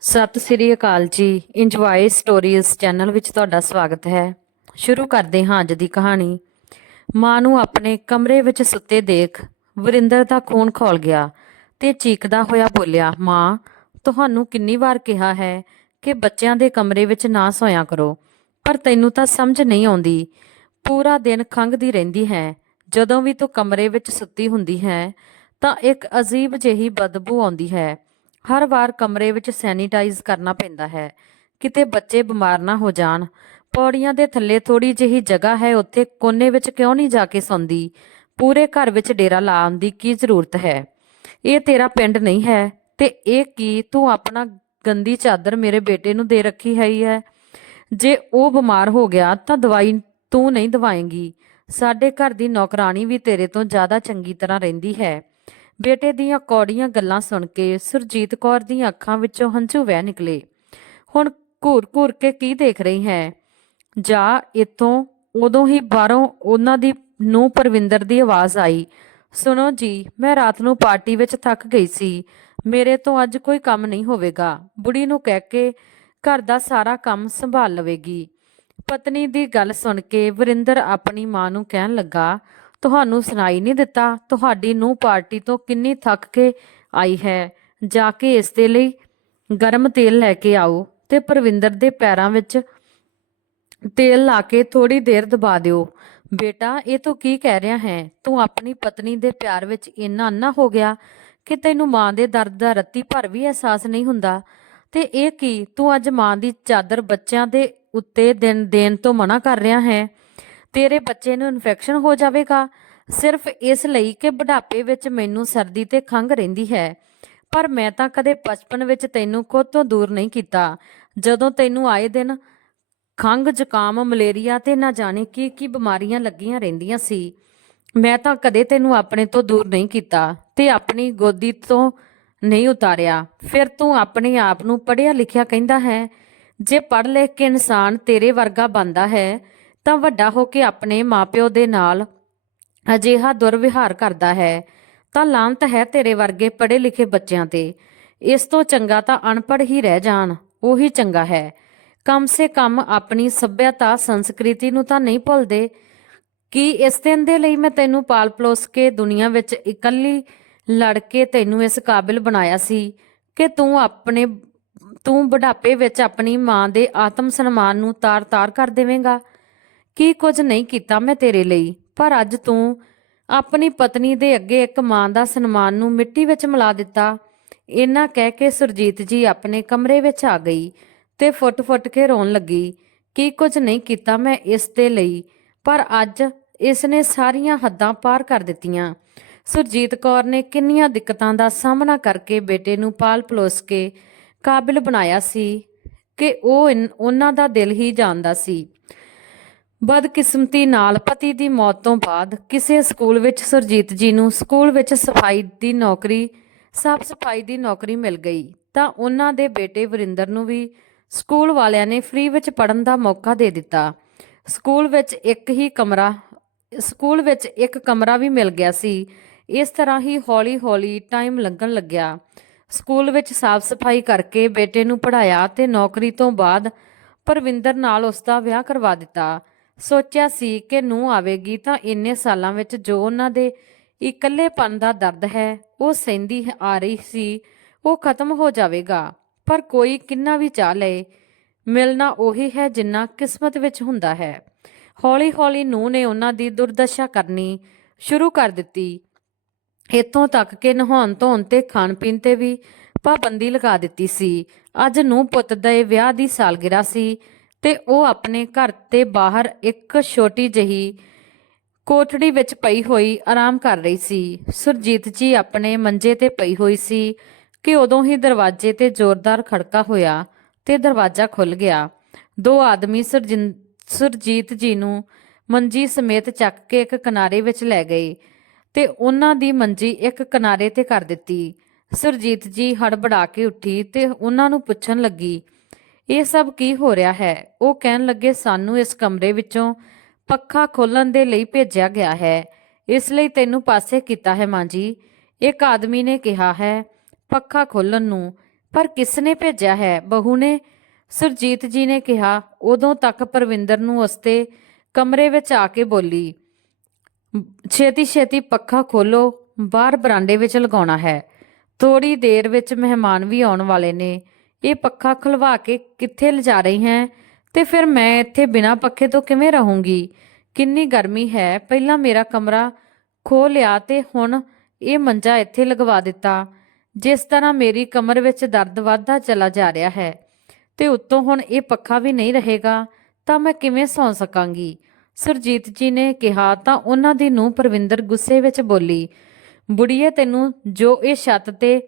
ਸਤਿ ਸ੍ਰੀ ਅਕਾਲ ਜੀ। Enjoy stories channel ਵਿੱਚ ਤੁਹਾਡਾ ਸਵਾਗਤ ਹੈ। ਸ਼ੁਰੂ ਕਰਦੇ ਹਾਂ ਅੱਜ ਦੀ ਕਹਾਣੀ। ਮਾਂ ਨੂੰ ਆਪਣੇ ਕਮਰੇ ਵਿੱਚ ਸੁੱਤੇ ਦੇਖ ਵਰਿੰਦਰ ਦਾ ਖੂਨ ਖੌਲ ਗਿਆ ਤੇ ਚੀਕਦਾ ਹੋਇਆ ਬੋਲਿਆ, ਮਾਂ, ਤੁਹਾਨੂੰ ਕਿੰਨੀ ਵਾਰ ਕਿਹਾ ਹੈ ਕਿ ਬੱਚਿਆਂ ਦੇ ਕਮਰੇ ਵਿੱਚ ਨਾ ਸੋਇਆ ਕਰੋ, ਪਰ ਤੈਨੂੰ ਤਾਂ ਸਮਝ ਨਹੀਂ ਆਉਂਦੀ। ਪੂਰਾ ਦਿਨ ਖੰਘਦੀ ਰਹਿੰਦੀ ਹੈ। ਜਦੋਂ ਵੀ ਤੂੰ ਕਮਰੇ ਵਿੱਚ ਸੁੱਤੀ ਹੁੰਦੀ ਹੈ ਤਾਂ ਇੱਕ ਅਜੀਬ ਜਿਹੀ ਬਦਬੂ ਆਉਂਦੀ ਹੈ। ਹਰ ਵਾਰ ਕਮਰੇ ਵਿੱਚ ਸੈਨੀਟਾਈਜ਼ ਕਰਨਾ ਪੈਂਦਾ ਹੈ, ਕਿਤੇ ਬੱਚੇ ਬਿਮਾਰ ਨਾ ਹੋ ਜਾਣ। ਪੌੜੀਆਂ ਦੇ ਥੱਲੇ ਥੋੜੀ ਜਿਹੀ ਜਗ੍ਹਾ ਹੈ, ਉੱਥੇ ਕੋਨੇ ਵਿੱਚ ਕਿਉਂ ਨਹੀਂ ਜਾ ਕੇ ਸੌਂਦੀ? ਪੂਰੇ ਘਰ ਵਿੱਚ ਡੇਰਾ ਲਾਉਣ ਦੀ ਕੀ ਜ਼ਰੂਰਤ ਹੈ? ਇਹ ਤੇਰਾ ਪਿੰਡ ਨਹੀਂ ਹੈ ਤੇ ਇਹ ਕੀ ਤੂੰ ਆਪਣਾ ਗੰਦੀ ਚਾਦਰ ਮੇਰੇ ਬੇਟੇ ਨੂੰ ਦੇ ਰੱਖੀ ਹੈ? ਜੇ ਉਹ ਬਿਮਾਰ ਹੋ ਗਿਆ ਤਾਂ ਦਵਾਈ ਤੂੰ ਨਹੀਂ ਦਵਾਏਂਗੀ। ਸਾਡੇ ਘਰ ਦੀ ਨੌਕਰਾਣੀ ਵੀ ਤੇਰੇ ਤੋਂ ਜ਼ਿਆਦਾ ਚੰਗੀ ਤਰ੍ਹਾਂ ਰਹਿੰਦੀ ਹੈ। ਬੇਟੇ ਦੀਆਂ ਕੌੜੀਆਂ ਗੱਲਾਂ ਸੁਣ ਕੇ ਸੁਰਜੀਤ ਕੌਰ ਦੀਆਂ ਅੱਖਾਂ ਵਿੱਚੋਂ ਹੰਝੂ ਵਹਿ ਨਿਕਲੇ। ਹੁਣ ਘੂਰ ਘੂਰ ਕੇ ਕੀ ਦੇਖ ਰਹੀ ਹੈ? ਜਾ ਇੱਥੋਂ। ਉਦੋਂ ਹੀ ਬਾਹਰੋਂ ਉਹਨਾਂ ਦੀ ਨੂੰਹ ਪਰਵਿੰਦਰ ਦੀ ਆਵਾਜ਼ ਆਈ, ਸੁਣੋ ਜੀ, ਮੈਂ ਰਾਤ ਨੂੰ ਪਾਰਟੀ ਵਿੱਚ ਥੱਕ ਗਈ ਸੀ। ਮੇਰੇ ਤੋਂ ਅੱਜ ਕੋਈ ਕੰਮ ਨਹੀਂ ਹੋਵੇਗਾ। ਬੁੜੀ ਨੂੰ ਕਹਿ ਕੇ ਘਰ ਦਾ ਸਾਰਾ ਕੰਮ ਸੰਭਾਲ ਲਵੇਗੀ। ਪਤਨੀ ਦੀ ਗੱਲ ਸੁਣ ਕੇ ਵਰਿੰਦਰ ਆਪਣੀ ਮਾਂ ਨੂੰ ਕਹਿਣ ਲੱਗਾ, ਤੁਹਾਨੂੰ ਸੁਣਾਈ ਨਹੀਂ ਦਿੱਤਾ? ਤੁਹਾਡੀ ਨੂੰਹ ਪਾਰਟੀ ਤੋਂ ਕਿੰਨੀ ਥੱਕ ਕੇ ਆਈ ਹੈ। ਜਾ ਕੇ ਇਸ ਦੇ ਲਈ ਗਰਮ ਤੇਲ ਲੈ ਕੇ ਆਓ ਤੇ ਪਰਵਿੰਦਰ ਦੇ ਪੈਰਾਂ ਵਿੱਚ ਤੇਲ ਲਾ ਕੇ ਥੋੜੀ ਦੇਰ ਦਬਾ ਦਿਓ। ਬੇਟਾ, ਇਹ ਤੂੰ ਕੀ ਕਹਿ ਰਿਹਾ ਹੈ? ਤੂੰ ਆਪਣੀ ਪਤਨੀ ਦੇ ਪਿਆਰ ਵਿੱਚ ਇੰਨਾ ਅੰਨਾ ਹੋ ਗਿਆ ਕਿ ਤੈਨੂੰ ਮਾਂ ਦੇ ਦਰਦ ਦਾ ਰੱਤੀ ਭਰ ਵੀ ਅਹਿਸਾਸ ਨਹੀਂ ਹੁੰਦਾ। ਤੇ ਇਹ ਕੀ ਤੂੰ ਅੱਜ ਮਾਂ ਦੀ ਚਾਦਰ ਬੱਚਿਆਂ ਦੇ ਉੱਤੇ ਦੇਣ ਤੋਂ ਮਨਾ ਕਰ ਰਿਹਾ ਹੈ? ਤੇਰੇ ਬੱਚੇ ਨੂੰ ਇਨਫੈਕਸ਼ਨ ਹੋ ਜਾਵੇਗਾ ਸਿਰਫ ਇਸ ਲਈ ਕਿ ਬੁਢਾਪੇ ਵਿੱਚ ਮੈਨੂੰ ਸਰਦੀ ਤੇ ਖੰਘ ਰਹਿੰਦੀ ਹੈ। ਪਰ ਮੈਂ ਤਾਂ ਕਦੇ ਬਚਪਨ ਵਿੱਚ ਤੈਨੂੰ ਖੁਦ ਤੋਂ ਦੂਰ ਨਹੀਂ ਕੀਤਾ, ਜਦੋਂ ਤੈਨੂੰ ਆਏ ਦਿਨ ਖੰਘ, ਜ਼ੁਕਾਮ, ਮਲੇਰੀਆ ਤੇ ਨਾ ਜਾਣੇ ਕੀ ਕੀ ਬਿਮਾਰੀਆਂ ਲੱਗੀਆਂ ਰਹਿੰਦੀਆਂ ਸੀ। ਮੈਂ ਤਾਂ ਕਦੇ ਤੈਨੂੰ ਆਪਣੇ ਤੋਂ ਦੂਰ ਨਹੀਂ ਕੀਤਾ ਤੇ ਆਪਣੀ ਗੋਦੀ ਤੋਂ ਨਹੀਂ ਉਤਾਰਿਆ। ਫਿਰ ਤੂੰ ਆਪਣੇ ਆਪ ਨੂੰ ਪੜ੍ਹਿਆ ਲਿਖਿਆ ਕਹਿੰਦਾ ਹੈ। ਜੇ ਪੜ੍ਹ ਲਿਖ ਕੇ ਇਨਸਾਨ ਤੇਰੇ ਵਰਗਾ ਬਣਦਾ ਹੈ ਤਾਂ ਵੱਡਾ ਹੋ ਕੇ ਆਪਣੇ ਮਾਪਿਓ ਦੇ ਨਾਲ ਅਜਿਹਾ ਦੁਰਵਿਹਾਰ ਕਰਦਾ ਹੈ ਤਾਂ ਲਾਹਨਤ ਹੈ ਤੇਰੇ ਵਰਗੇ ਪੜ੍ਹੇ ਲਿਖੇ ਬੱਚਿਆਂ ਤੇ। ਇਸ ਤੋਂ ਚੰਗਾ ਤਾਂ ਅਨਪੜ੍ਹ ਹੀ ਰਹਿ ਜਾਣ, ਉਹੀ ਚੰਗਾ ਹੈ। ਕਮ ਸੇ ਕਮ ਆਪਣੀ ਸੱਭਿਅਤਾ ਸੰਸਕ੍ਰਿਤੀ ਨੂੰ ਤਾਂ ਨਹੀਂ ਭੁੱਲਦੇ। ਕੀ ਇਸ ਦਿਨ ਦੇ ਲਈ ਮੈਂ ਤੈਨੂੰ ਪਾਲ ਪਲੋਸ ਕੇ ਦੁਨੀਆ ਵਿੱਚ ਇਕੱਲੀ ਲੜ ਕੇ ਤੈਨੂੰ ਇਸ ਕਾਬਿਲ ਬਣਾਇਆ ਸੀ ਕਿ ਤੂੰ ਬੁਢਾਪੇ ਵਿੱਚ ਆਪਣੀ ਮਾਂ ਦੇ ਆਤਮ ਸਨਮਾਨ ਨੂੰ ਤਾਰ-ਤਾਰ ਕਰ ਦੇਵੇਂਗਾ? ਕੀ ਕੁਝ ਨਹੀਂ ਕੀਤਾ ਮੈਂ ਤੇਰੇ ਲਈ, ਪਰ ਅੱਜ ਤੂੰ ਆਪਣੀ ਪਤਨੀ ਦੇ ਅੱਗੇ ਇੱਕ ਮਾਂ ਦਾ ਸਨਮਾਨ ਨੂੰ ਮਿੱਟੀ ਵਿੱਚ ਮਿਲਾ ਦਿੱਤਾ। ਇੰਨਾ ਕਹਿ ਕੇ ਸੁਰਜੀਤ ਜੀ ਆਪਣੇ ਕਮਰੇ ਵਿੱਚ ਆ ਗਈ ਤੇ ਫੁੱਟ-ਫੁੱਟ ਕੇ ਰੋਣ ਲੱਗੀ। ਕੀ ਕੁਝ ਨਹੀਂ ਕੀਤਾ ਮੈਂ ਇਸ ਦੇ ਲਈ, ਪਰ ਅੱਜ ਇਸ ਨੇ ਸਾਰੀਆਂ ਹੱਦਾਂ ਪਾਰ ਕਰ ਦਿੱਤੀਆਂ। ਸੁਰਜੀਤ ਕੌਰ ਨੇ ਕਿੰਨੀਆਂ ਦਿੱਕਤਾਂ ਦਾ ਸਾਹਮਣਾ ਕਰਕੇ ਬੇਟੇ ਨੂੰ ਪਾਲ ਪਲੋਸ ਕੇ ਕਾਬਿਲ ਬਣਾਇਆ ਸੀ ਕਿ ਉਹ ਉਹਨਾਂ ਦਾ ਦਿਲ ਹੀ ਜਾਣਦਾ ਸੀ। ਬਦਕਿਸਮਤੀ ਨਾਲ ਪਤੀ ਦੀ ਮੌਤ ਤੋਂ ਬਾਅਦ ਕਿਸੇ ਸਕੂਲ ਵਿੱਚ ਸੁਰਜੀਤ ਜੀ ਨੂੰ ਸਕੂਲ ਵਿੱਚ ਸਾਫ਼ ਸਫਾਈ ਦੀ ਨੌਕਰੀ ਮਿਲ ਗਈ ਤਾਂ ਉਹਨਾਂ ਦੇ ਬੇਟੇ ਵਰਿੰਦਰ ਨੂੰ ਵੀ ਸਕੂਲ ਵਾਲਿਆਂ ਨੇ ਫ੍ਰੀ ਵਿੱਚ ਪੜ੍ਹਨ ਦਾ ਮੌਕਾ ਦੇ ਦਿੱਤਾ। ਸਕੂਲ ਵਿੱਚ ਇੱਕ ਕਮਰਾ ਵੀ ਮਿਲ ਗਿਆ ਸੀ। ਇਸ ਤਰ੍ਹਾਂ ਹੀ ਹੌਲੀ-ਹੌਲੀ ਟਾਈਮ ਲੰਘਣ ਲੱਗਿਆ। ਸਕੂਲ ਵਿੱਚ ਸਾਫ਼ ਸਫਾਈ ਕਰਕੇ ਬੇਟੇ ਨੂੰ ਪੜ੍ਹਾਇਆ ਤੇ ਨੌਕਰੀ ਤੋਂ ਬਾਅਦ ਪਰਵਿੰਦਰ ਨਾਲ ਉਸ ਦਾ ਵਿਆਹ ਕਰਵਾ ਦਿੱਤਾ। ਸੋਚਿਆ ਸੀ ਕਿ ਨੂੰਹ ਆਵੇਗੀ ਤਾਂ ਇੰਨੇ ਸਾਲਾਂ ਵਿੱਚ ਜੋ ਉਹਨਾਂ ਦੇ ਇਕੱਲੇਪਨ ਦਾ ਦਰਦ ਹੈ ਉਹ ਸਹਿੰਦੀ ਆ ਰਹੀ ਸੀ, ਉਹ ਖਤਮ ਹੋ ਜਾਵੇਗਾ। ਪਰ ਕੋਈ ਕਿੰਨਾ ਵੀ ਚਾਹ ਲਏ, ਮਿਲਣਾ ਉਹੀ ਹੈ ਜਿੰਨਾ ਕਿਸਮਤ ਵਿੱਚ ਹੁੰਦਾ ਹੈ। ਹੌਲੀ-ਹੌਲੀ ਨੂੰਹ ਨੇ ਉਹਨਾਂ ਦੀ ਦੁਰਦਸ਼ਾ ਕਰਨੀ ਸ਼ੁਰੂ ਕਰ ਦਿੱਤੀ। ਇੱਥੋਂ ਤੱਕ ਕਿ ਨਹਾਉਣ ਧੋਣ ਤੇ ਖਾਣ ਪੀਣ ਤੇ ਵੀ ਪਾਬੰਦੀ ਲਗਾ ਦਿੱਤੀ ਸੀ। ਅੱਜ ਨੂੰਹ ਪੁੱਤ ਦੇ ਵਿਆਹ ਦੀ ਸਾਲਗਿਰਾ ਸੀ ਤੇ ਉਹ ਆਪਣੇ ਘਰ ਤੇ ਬਾਹਰ ਇੱਕ ਛੋਟੀ ਜਿਹੀ ਕੋਠੜੀ ਵਿੱਚ ਪਈ ਹੋਈ ਆਰਾਮ ਕਰ ਰਹੀ ਸੀ। ਸੁਰਜੀਤ ਜੀ ਆਪਣੇ ਮੰਜੇ ਤੇ ਪਈ ਹੋਈ ਸੀ ਕਿ ਉਦੋਂ ਹੀ ਦਰਵਾਜ਼ੇ ਤੇ ਜ਼ੋਰਦਾਰ ਖੜਕਾ ਹੋਇਆ ਤੇ ਦਰਵਾਜ਼ਾ ਖੁੱਲ ਗਿਆ। ਦੋ ਆਦਮੀ ਸੁਰਜੀਤ ਜੀ ਨੂੰ ਮੰਜੀ ਸਮੇਤ ਚੱਕ ਕੇ ਇੱਕ ਕਿਨਾਰੇ ਵਿੱਚ ਲੈ ਗਏ ਤੇ ਉਹਨਾਂ ਦੀ ਮੰਜੀ ਇੱਕ ਕਿਨਾਰੇ ਤੇ ਕਰ ਦਿੱਤੀ। ਸੁਰਜੀਤ ਜੀ ਹੜਬੜਾ ਕੇ ਉੱਠੀ ਤੇ ਉਹਨਾਂ ਨੂੰ ਪੁੱਛਣ ਲੱਗੀ, ਇਹ ਸਭ ਕੀ ਹੋ ਰਿਹਾ ਹੈ? ਉਹ ਕਹਿਣ ਲੱਗੇ, ਸਾਨੂੰ ਇਸ ਕਮਰੇ ਵਿੱਚੋਂ ਪੱਖਾ ਖੋਲਣ ਦੇ ਲਈ ਭੇਜਿਆ ਗਿਆ ਹੈ, ਇਸ ਲਈ ਤੈਨੂੰ ਪਾਸੇ ਕੀਤਾ ਹੈ ਮਾਂ ਜੀ। ਇੱਕ ਆਦਮੀ ਨੇ ਕਿਹਾ ਹੈ ਪੱਖਾ ਖੋਲਣ ਨੂੰ। ਪਰ ਕਿਸ ਨੇ ਭੇਜਿਆ ਹੈ? ਬਹੂ ਨੇ। ਸੁਰਜੀਤ ਜੀ ਨੇ ਕਿਹਾ। ਉਦੋਂ ਤੱਕ ਪਰਵਿੰਦਰ ਨੂੰ ਉਸਦੇ ਕਮਰੇ ਵਿੱਚ ਆ ਕੇ ਬੋਲੀ, ਛੇਤੀ ਛੇਤੀ ਪੱਖਾ ਖੋਲੋ, ਬਾਹਰ ਬਰਾਂਡੇ ਵਿੱਚ ਲਗਾਉਣਾ ਹੈ। ਥੋੜੀ ਦੇਰ ਵਿੱਚ ਮਹਿਮਾਨ ਵੀ ਆਉਣ ਵਾਲੇ ਨੇ। ਇਹ ਪੱਖਾ ਖੁਲਵਾ ਕੇ ਕਿੱਥੇ ਲਿਜਾ ਰਹੀ ਹੈ? ਤੇ ਫਿਰ ਮੈਂ ਇੱਥੇ ਬਿਨਾਂ ਪੱਖੇ ਤੋਂ ਕਿਵੇਂ ਰਹੂੰਗੀ? ਕਿੰਨੀ ਗਰਮੀ ਹੈ। ਪਹਿਲਾਂ ਮੇਰਾ ਕਮਰਾ ਖੋਹ ਲਿਆ ਤੇ ਹੁਣ ਇਹ ਮੰਜਾ ਇੱਥੇ ਲਗਵਾ ਦਿੱਤਾ। ਜਿਸ ਤਰ੍ਹਾਂ ਮੇਰੀ ਕਮਰ ਵਿੱਚ ਦਰਦ ਵੱਧਦਾ ਚਲਾ ਜਾ ਰਿਹਾ ਹੈ ਤੇ ਉੱਤੋਂ ਹੁਣ ਇਹ ਪੱਖਾ ਵੀ ਨਹੀਂ ਰਹੇਗਾ ਤਾਂ ਮੈਂ ਕਿਵੇਂ ਸੌਂ ਸਕਾਂਗੀ? ਸੁਰਜੀਤ ਜੀ ਨੇ ਕਿਹਾ ਤਾਂ ਉਹਨਾਂ ਦੀ ਨੂੰਹ ਪਰਵਿੰਦਰ ਗੁੱਸੇ ਵਿੱਚ ਬੋਲੀ, ਬੁੜੀਏ, ਤੈਨੂੰ ਜੋ ਇਹ ਛੱਤ ਤੇ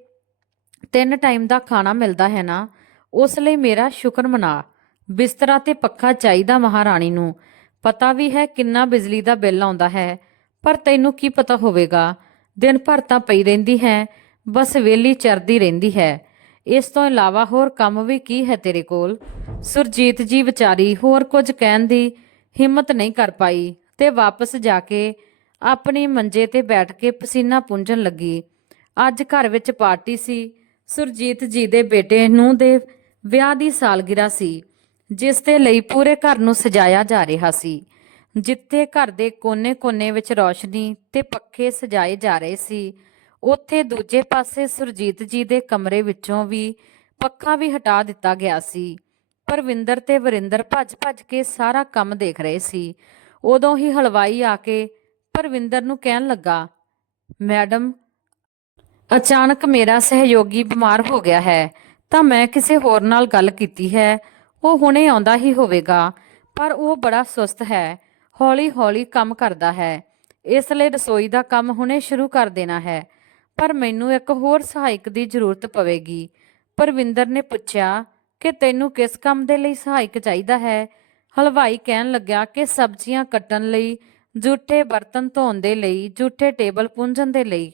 3 ਟਾਈਮ ਦਾ ਖਾਣਾ ਮਿਲਦਾ ਹੈ ਨਾ, ਉਸ ਲਈ ਮੇਰਾ ਸ਼ੁਕਰ ਮਨਾ। ਬਿਸਤਰਾ ਤੇ ਪੱਖਾ ਚਾਹੀਦਾ ਮਹਾਰਾਣੀ ਨੂੰ। ਪਤਾ ਵੀ ਹੈ ਕਿੰਨਾ ਬਿਜਲੀ ਦਾ ਬਿੱਲ ਆਉਂਦਾ ਹੈ, ਪਰ ਤੈਨੂੰ ਕੀ ਪਤਾ ਹੋਵੇਗਾ। ਦਿਨ ਭਰ ਤਾਂ ਪਈ ਰਹਿੰਦੀ ਹੈ, ਬਸ ਵਿਹਲੀ ਚਰਦੀ ਰਹਿੰਦੀ ਹੈ। ਇਸ ਤੋਂ ਇਲਾਵਾ ਹੋਰ ਕੰਮ ਵੀ ਕੀ ਹੈ ਤੇਰੇ ਕੋਲ? ਸੁਰਜੀਤ ਜੀ ਵਿਚਾਰੀ ਹੋਰ ਕੁਝ ਕਹਿਣ ਦੀ ਹਿੰਮਤ ਨਹੀਂ ਕਰ ਪਾਈ ਤੇ ਵਾਪਸ ਜਾ ਕੇ ਆਪਣੀ ਮੰਜੇ ਤੇ ਬੈਠ ਕੇ ਪਸੀਨਾ ਪੂੰਝਣ ਲੱਗੀ। ਅੱਜ ਘਰ ਵਿੱਚ ਪਾਰਟੀ ਸੀ। ਸੁਰਜੀਤ ਜੀ ਦੇ ਬੇਟੇ ਨੂੰ ਦੇ ਵਿਆਹ ਦੀ ਸਾਲਗਿਰਾ ਸੀ, ਜਿਸ ਦੇ ਲਈ ਪੂਰੇ ਘਰ ਨੂੰ ਸਜਾਇਆ ਜਾ ਰਿਹਾ ਸੀ। ਜਿੱਥੇ ਘਰ ਦੇ ਕੋਨੇ-ਕੋਨੇ ਵਿੱਚ ਰੌਸ਼ਨੀ ਤੇ ਪੱਖੇ ਸਜਾਏ ਜਾ ਰਹੇ ਸੀ, ਉੱਥੇ ਦੂਜੇ ਪਾਸੇ ਸੁਰਜੀਤ ਜੀ ਦੇ ਕਮਰੇ ਵਿੱਚੋਂ ਵੀ ਪੱਖਾ ਵੀ ਹਟਾ ਦਿੱਤਾ ਗਿਆ ਸੀ। ਪਰਵਿੰਦਰ ਤੇ ਵਰਿੰਦਰ ਭੱਜ-ਭੱਜ ਕੇ ਸਾਰਾ ਕੰਮ ਦੇਖ ਰਹੇ ਸੀ। ਉਦੋਂ ਹੀ ਹਲਵਾਈ ਆ ਕੇ ਪਰਵਿੰਦਰ ਨੂੰ ਕਹਿਣ ਲੱਗਾ, ਮੈਡਮ, ਅਚਾਨਕ ਮੇਰਾ ਸਹਿਯੋਗੀ ਬਿਮਾਰ ਹੋ ਗਿਆ ਹੈ ਤਾਂ ਮੈਂ ਕਿਸੇ ਹੋਰ ਨਾਲ ਗੱਲ ਕੀਤੀ ਹੈ। ਉਹ ਹੁਣੇ ਆਉਂਦਾ ਹੀ ਹੋਵੇਗਾ, ਪਰ ਉਹ ਬੜਾ ਸੁਸਤ ਹੈ, ਹੌਲੀ-ਹੌਲੀ ਕੰਮ ਕਰਦਾ ਹੈ। ਇਸ ਲਈ ਰਸੋਈ ਦਾ ਕੰਮ ਹੁਣੇ ਸ਼ੁਰੂ ਕਰ ਦੇਣਾ ਹੈ। ਪਰ ਮੈਨੂੰ ਇੱਕ ਹੋਰ ਸਹਾਇਕ ਦੀ ਜ਼ਰੂਰਤ ਪਵੇਗੀ। ਪਰਵਿੰਦਰ ਨੇ ਪੁੱਛਿਆ ਕਿ ਤੈਨੂੰ ਕਿਸ ਕੰਮ ਦੇ ਲਈ ਸਹਾਇਕ ਚਾਹੀਦਾ ਹੈ? ਹਲਵਾਈ ਕਹਿਣ ਲੱਗਿਆ ਕਿ ਸਬਜ਼ੀਆਂ ਕੱਟਣ ਲਈ, ਜੂਠੇ ਬਰਤਨ ਧੋਣ ਦੇ ਲਈ, ਜੂਠੇ ਟੇਬਲ ਪੂੰਝਣ ਦੇ ਲਈ,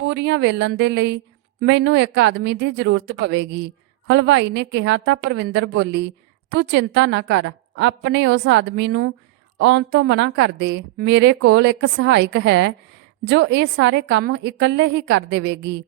ਪੂਰੀਆਂ ਵੇਲਣ ਦੇ ਲਈ ਮੈਨੂੰ ਇੱਕ ਆਦਮੀ ਦੀ ਜ਼ਰੂਰਤ ਪਵੇਗੀ। ਹਲਵਾਈ ਨੇ ਕਿਹਾ ਤਾਂ ਪਰਵਿੰਦਰ ਬੋਲੀ, ਤੂੰ ਚਿੰਤਾ ਨਾ ਕਰ, ਆਪਣੇ ਉਸ ਆਦਮੀ ਨੂੰ ਆਉਣ ਤੋਂ ਮਨਾ ਕਰ ਦੇ। ਮੇਰੇ ਕੋਲ ਇੱਕ ਸਹਾਇਕ ਹੈ ਜੋ ਇਹ ਸਾਰੇ ਕੰਮ ਇਕੱਲੇ ਹੀ ਕਰ ਦੇਵੇਗੀ।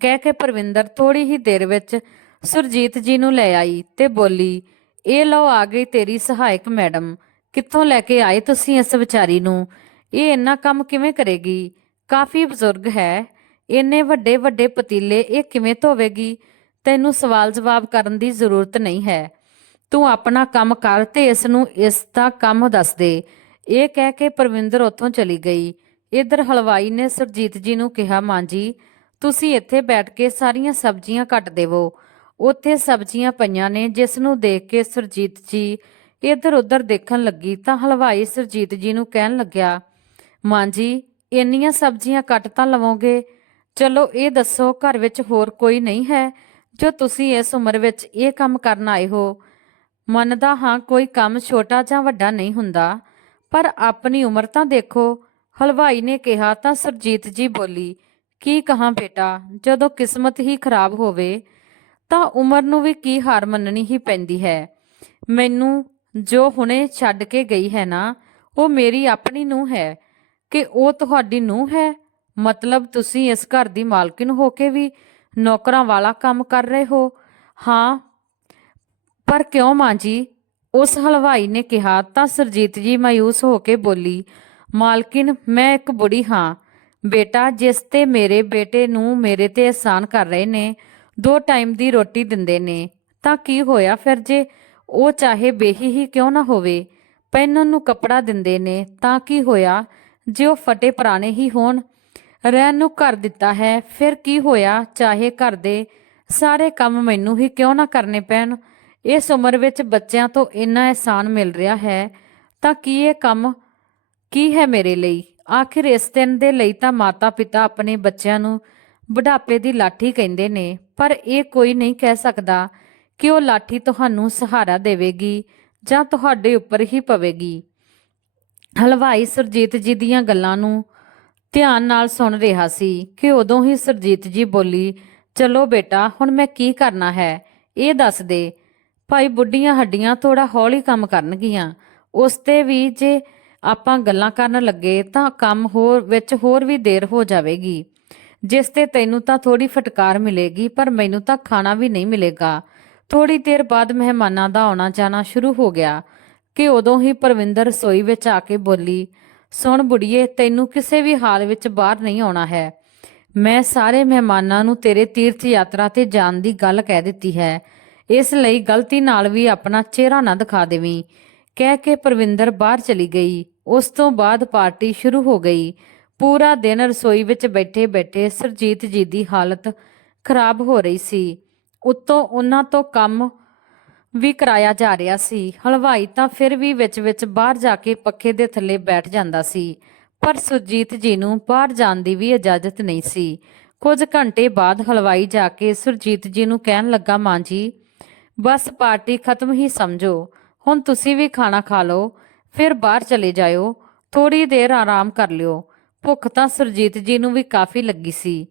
ਕਹਿ ਕੇ ਪਰਵਿੰਦਰ ਥੋੜੀ ਹੀ ਦੇਰ ਵਿੱਚ ਸੁਰਜੀਤ ਜੀ ਨੂੰ ਲੈ ਆਈ ਤੇ ਬੋਲੀ, ਇਹ ਲਓ ਆ ਗਈ ਤੇਰੀ ਸਹਾਇਕ ਮੈਡਮ। ਕਿੱਥੋਂ ਲੈ ਕੇ ਆਏ ਤੁਸੀਂ ਇਸ ਵਿਚਾਰੀ ਨੂੰ? ਇਹ ਇੰਨਾ ਕੰਮ ਕਿਵੇਂ ਕਰੇਗੀ? ਕਾਫੀ ਬਜ਼ੁਰਗ ਹੈ। ਇੰਨੇ ਵੱਡੇ ਵੱਡੇ ਪਤੀਲੇ ਇਹ ਕਿਵੇਂ ਧੋਵੇਗੀ? ਤੈਨੂੰ ਸਵਾਲ ਜਵਾਬ ਕਰਨ ਦੀ ਜ਼ਰੂਰਤ ਨਹੀਂ ਹੈ। ਤੂੰ ਆਪਣਾ ਕੰਮ ਕਰ ਤੇ ਇਸ ਨੂੰ ਇਸ ਦਾ ਕੰਮ ਦੱਸ ਦੇ। ਇਹ ਕਹਿ ਕੇ ਪਰਵਿੰਦਰ ਉੱਥੋਂ ਚਲੀ ਗਈ। ਇੱਧਰ ਹਲਵਾਈ ਨੇ ਸੁਰਜੀਤ ਜੀ ਨੂੰ ਕਿਹਾ, ਮਾਂ ਜੀ, ਤੁਸੀਂ ਇੱਥੇ ਬੈਠ ਕੇ ਸਾਰੀਆਂ ਸਬਜ਼ੀਆਂ ਕੱਟ ਦੇਵੋ। ਉੱਥੇ ਸਬਜ਼ੀਆਂ ਪਈਆਂ ਨੇ। ਜਿਸ ਨੂੰ ਦੇਖ ਕੇ ਸੁਰਜੀਤ ਜੀ ਇੱਧਰ ਉੱਧਰ ਦੇਖਣ ਲੱਗੀ ਤਾਂ ਹਲਵਾਈ ਸੁਰਜੀਤ ਜੀ ਨੂੰ ਕਹਿਣ ਲੱਗਿਆ, ਮਾਂ ਜੀ, ਇੰਨੀਆਂ ਸਬਜ਼ੀਆਂ ਕੱਟ ਤਾਂ ਲਵੋਗੇ? ਚਲੋ ਇਹ ਦੱਸੋ, ਘਰ ਵਿੱਚ ਹੋਰ ਕੋਈ ਨਹੀਂ ਹੈ ਜੋ ਤੁਸੀਂ ਇਸ ਉਮਰ ਵਿੱਚ ਇਹ ਕੰਮ ਕਰਨ ਆਏ ਹੋ? ਮੰਨਦਾ ਹਾਂ ਕੋਈ ਕੰਮ ਛੋਟਾ ਜਾਂ ਵੱਡਾ ਨਹੀਂ ਹੁੰਦਾ, ਪਰ ਆਪਣੀ ਉਮਰ ਤਾਂ ਦੇਖੋ, ਹਲਵਾਈ ਨੇ ਕਿਹਾ ਤਾਂ ਸੁਰਜੀਤ ਜੀ ਬੋਲੀ, ਕੀ ਕਹਾਂ ਬੇਟਾ, ਜਦੋਂ ਕਿਸਮਤ ਹੀ ਖਰਾਬ ਹੋਵੇ ਤਾਂ ਉਮਰ ਨੂੰ ਵੀ ਕੀ ਹਾਰ ਮੰਨਣੀ ਹੀ ਪੈਂਦੀ ਹੈ। ਮੈਨੂੰ ਜੋ ਹੁਣੇ ਛੱਡ ਕੇ ਗਈ ਹੈ ਨਾ, ਉਹ ਮੇਰੀ ਆਪਣੀ ਨੂੰਹ ਹੈ। ਕਿ ਉਹ ਤੁਹਾਡੀ ਨੂੰਹ ਹੈ? ਮਤਲਬ ਤੁਸੀਂ ਇਸ ਘਰ ਦੀ ਮਾਲਕਿਨ ਹੋ ਕੇ ਵੀ ਨੌਕਰਾਂ ਵਾਲਾ ਕੰਮ ਕਰ ਰਹੇ ਹੋ? ਹਾਂ। ਪਰ ਕਿਉਂ ਮਾਂ ਜੀ? ਉਸ ਹਲਵਾਈ ਨੇ ਕਿਹਾ ਤਾਂ ਸੁਰਜੀਤ ਜੀ ਮਾਯੂਸ ਹੋ ਕੇ ਬੋਲੀ, ਮਾਲਕਿਨ, ਮੈਂ ਇੱਕ ਬੁੜੀ ਹਾਂ ਬੇਟਾ। ਜਿਸ ਤੇ ਮੇਰੇ ਬੇਟੇ ਨੂੰ ਮੇਰੇ ਤੇ ਅਹਿਸਾਨ ਕਰ ਰਹੇ ਨੇ, 2 ਟਾਈਮ ਦੀ ਰੋਟੀ ਦਿੰਦੇ ਨੇ, ਤਾਂ ਕੀ ਹੋਇਆ ਫਿਰ ਜੇ ਉਹ ਚਾਹੇ ਬੇਹੀ ਹੀ ਕਿਉਂ ਨਾ ਹੋਵੇ? ਪਹਿਨਣ ਨੂੰ ਕੱਪੜਾ ਦਿੰਦੇ ਨੇ, ਤਾਂ ਕੀ ਹੋਇਆ ਜੇ ਉਹ ਫਟੇ ਪੁਰਾਣੇ ਹੀ ਹੋਣ? ਰਹਿਣ ਨੂੰ ਘਰ ਦਿੱਤਾ ਹੈ, ਫਿਰ ਕੀ ਹੋਇਆ ਚਾਹੇ ਘਰ ਦੇ ਸਾਰੇ ਕੰਮ ਮੈਨੂੰ ਹੀ ਕਿਉਂ ਨਾ ਕਰਨੇ ਪੈਣ? ਇਸ ਉਮਰ ਵਿੱਚ ਬੱਚਿਆਂ ਤੋਂ ਇੰਨਾ ਅਹਿਸਾਨ ਮਿਲ ਰਿਹਾ ਹੈ ਤਾਂ ਕੀ ਇਹ ਕੰਮ ਕੀ ਹੈ ਮੇਰੇ ਲਈ? ਆਖਿਰ ਇਸ ਦਿਨ ਦੇ ਲਈ ਤਾਂ ਮਾਤਾ ਪਿਤਾ ਆਪਣੇ ਬੱਚਿਆਂ ਨੂੰ ਬੁਢਾਪੇ ਦੀ ਲਾਠੀ ਕਹਿੰਦੇ ਨੇ, ਪਰ ਇਹ ਕੋਈ ਨਹੀਂ ਕਹਿ ਸਕਦਾ ਕਿ ਉਹ ਲਾਠੀ ਤੁਹਾਨੂੰ ਸਹਾਰਾ ਦੇਵੇਗੀ ਜਾਂ ਤੁਹਾਡੇ ਉੱਪਰ ਹੀ ਪਵੇਗੀ। ਹਲਵਾਈ ਸੁਰਜੀਤ ਜੀ ਦੀਆਂ ਗੱਲਾਂ ਨੂੰ ਧਿਆਨ ਨਾਲ ਸੁਣ ਰਿਹਾ ਸੀ ਕਿ ਉਦੋਂ ਹੀ ਸੁਰਜੀਤ ਜੀ ਬੋਲੀ, ਚਲੋ ਬੇਟਾ, ਹੁਣ ਮੈਂ ਕੀ ਕਰਨਾ ਹੈ ਇਹ ਦੱਸ ਦੇ। ਭਾਈ ਬੁੱਢੀਆਂ ਹੱਡੀਆਂ ਥੋੜਾ ਹੌਲੀ ਕੰਮ ਕਰਨਗੀਆਂ। ਉਸ ਤੇ ਵੀ ਜੇ ਆਪਾਂ ਗੱਲਾਂ ਕਰਨ ਲੱਗੇ ਤਾਂ ਕੰਮ ਹੋਰ ਵੀ ਦੇਰ ਹੋ ਜਾਵੇਗੀ। ਜਿਸ ਤੇ ਤੈਨੂੰ ਤਾਂ ਥੋੜੀ ਫਟਕਾਰ ਮਿਲੇਗੀ, ਪਰ ਮੈਨੂੰ ਤਾਂ ਖਾਣਾ ਵੀ ਨਹੀਂ ਮਿਲੇਗਾ। ਥੋੜੀ ਦੇਰ ਬਾਅਦ ਮਹਿਮਾਨਾਂ ਦਾ ਆਉਣਾ ਜਾਣਾ ਸ਼ੁਰੂ ਹੋ ਗਿਆ ਕਿ ਉਦੋਂ ਹੀ ਪਰਵਿੰਦਰ ਰਸੋਈ ਵਿੱਚ ਆ ਕੇ ਬੋਲੀ, ਸੁਣ ਬੁੜੀਏ, ਤੈਨੂੰ ਕਿਸੇ ਵੀ ਹਾਲ ਵਿੱਚ ਬਾਹਰ ਨਹੀਂ ਆਉਣਾ ਹੈ। ਮੈਂ ਸਾਰੇ ਮਹਿਮਾਨਾਂ ਨੂੰ ਤੇਰੇ ਤੀਰਥ ਯਾਤਰਾ ਤੇ ਜਾਣ ਦੀ ਗੱਲ ਕਹਿ ਦਿੱਤੀ ਹੈ, ਇਸ ਲਈ ਗਲਤੀ ਨਾਲ ਵੀ ਆਪਣਾ ਚਿਹਰਾ ਨਾ ਦਿਖਾ ਦੇਵੀਂ। ਕਹਿ ਕੇ ਪਰਵਿੰਦਰ ਬਾਹਰ ਚਲੀ ਗਈ। ਉਸ ਤੋਂ ਬਾਅਦ ਪਾਰਟੀ ਸ਼ੁਰੂ ਹੋ ਗਈ। ਪੂਰਾ ਦਿਨ ਰਸੋਈ ਵਿੱਚ ਬੈਠੇ ਬੈਠੇ ਸੁਰਜੀਤ ਜੀ ਦੀ ਹਾਲਤ ਖਰਾਬ ਹੋ ਰਹੀ ਸੀ। ਉੱਤੋਂ ਉਹਨਾਂ ਤੋਂ ਕੰਮ ਵੀ ਕਰਾਇਆ ਜਾ ਰਿਹਾ ਸੀ। ਹਲਵਾਈ ਤਾਂ ਫਿਰ ਵੀ ਵਿੱਚ ਬਾਹਰ ਜਾ ਕੇ ਪੱਖੇ ਦੇ ਥੱਲੇ ਬੈਠ ਜਾਂਦਾ ਸੀ, ਪਰ ਸੁਰਜੀਤ ਜੀ ਨੂੰ ਬਾਹਰ ਜਾਣ ਦੀ ਵੀ ਇਜਾਜ਼ਤ ਨਹੀਂ ਸੀ। ਕੁਝ ਘੰਟੇ ਬਾਅਦ ਹਲਵਾਈ ਜਾ ਕੇ ਸੁਰਜੀਤ ਜੀ ਨੂੰ ਕਹਿਣ ਲੱਗਾ, ਮਾਂ ਜੀ, ਬਸ ਪਾਰਟੀ ਖਤਮ ਹੀ ਸਮਝੋ। ਹੁਣ ਤੁਸੀਂ ਵੀ ਖਾਣਾ ਖਾ ਲਓ, ਫਿਰ ਬਾਹਰ ਚਲੇ ਜਾਇਓ, ਥੋੜੀ ਦੇਰ ਆਰਾਮ ਕਰ ਲਿਓ। ਭੁੱਖ ਤਾਂ ਸੁਰਜੀਤ ਜੀ ਨੂੰ ਵੀ ਕਾਫੀ ਲੱਗੀ ਸੀ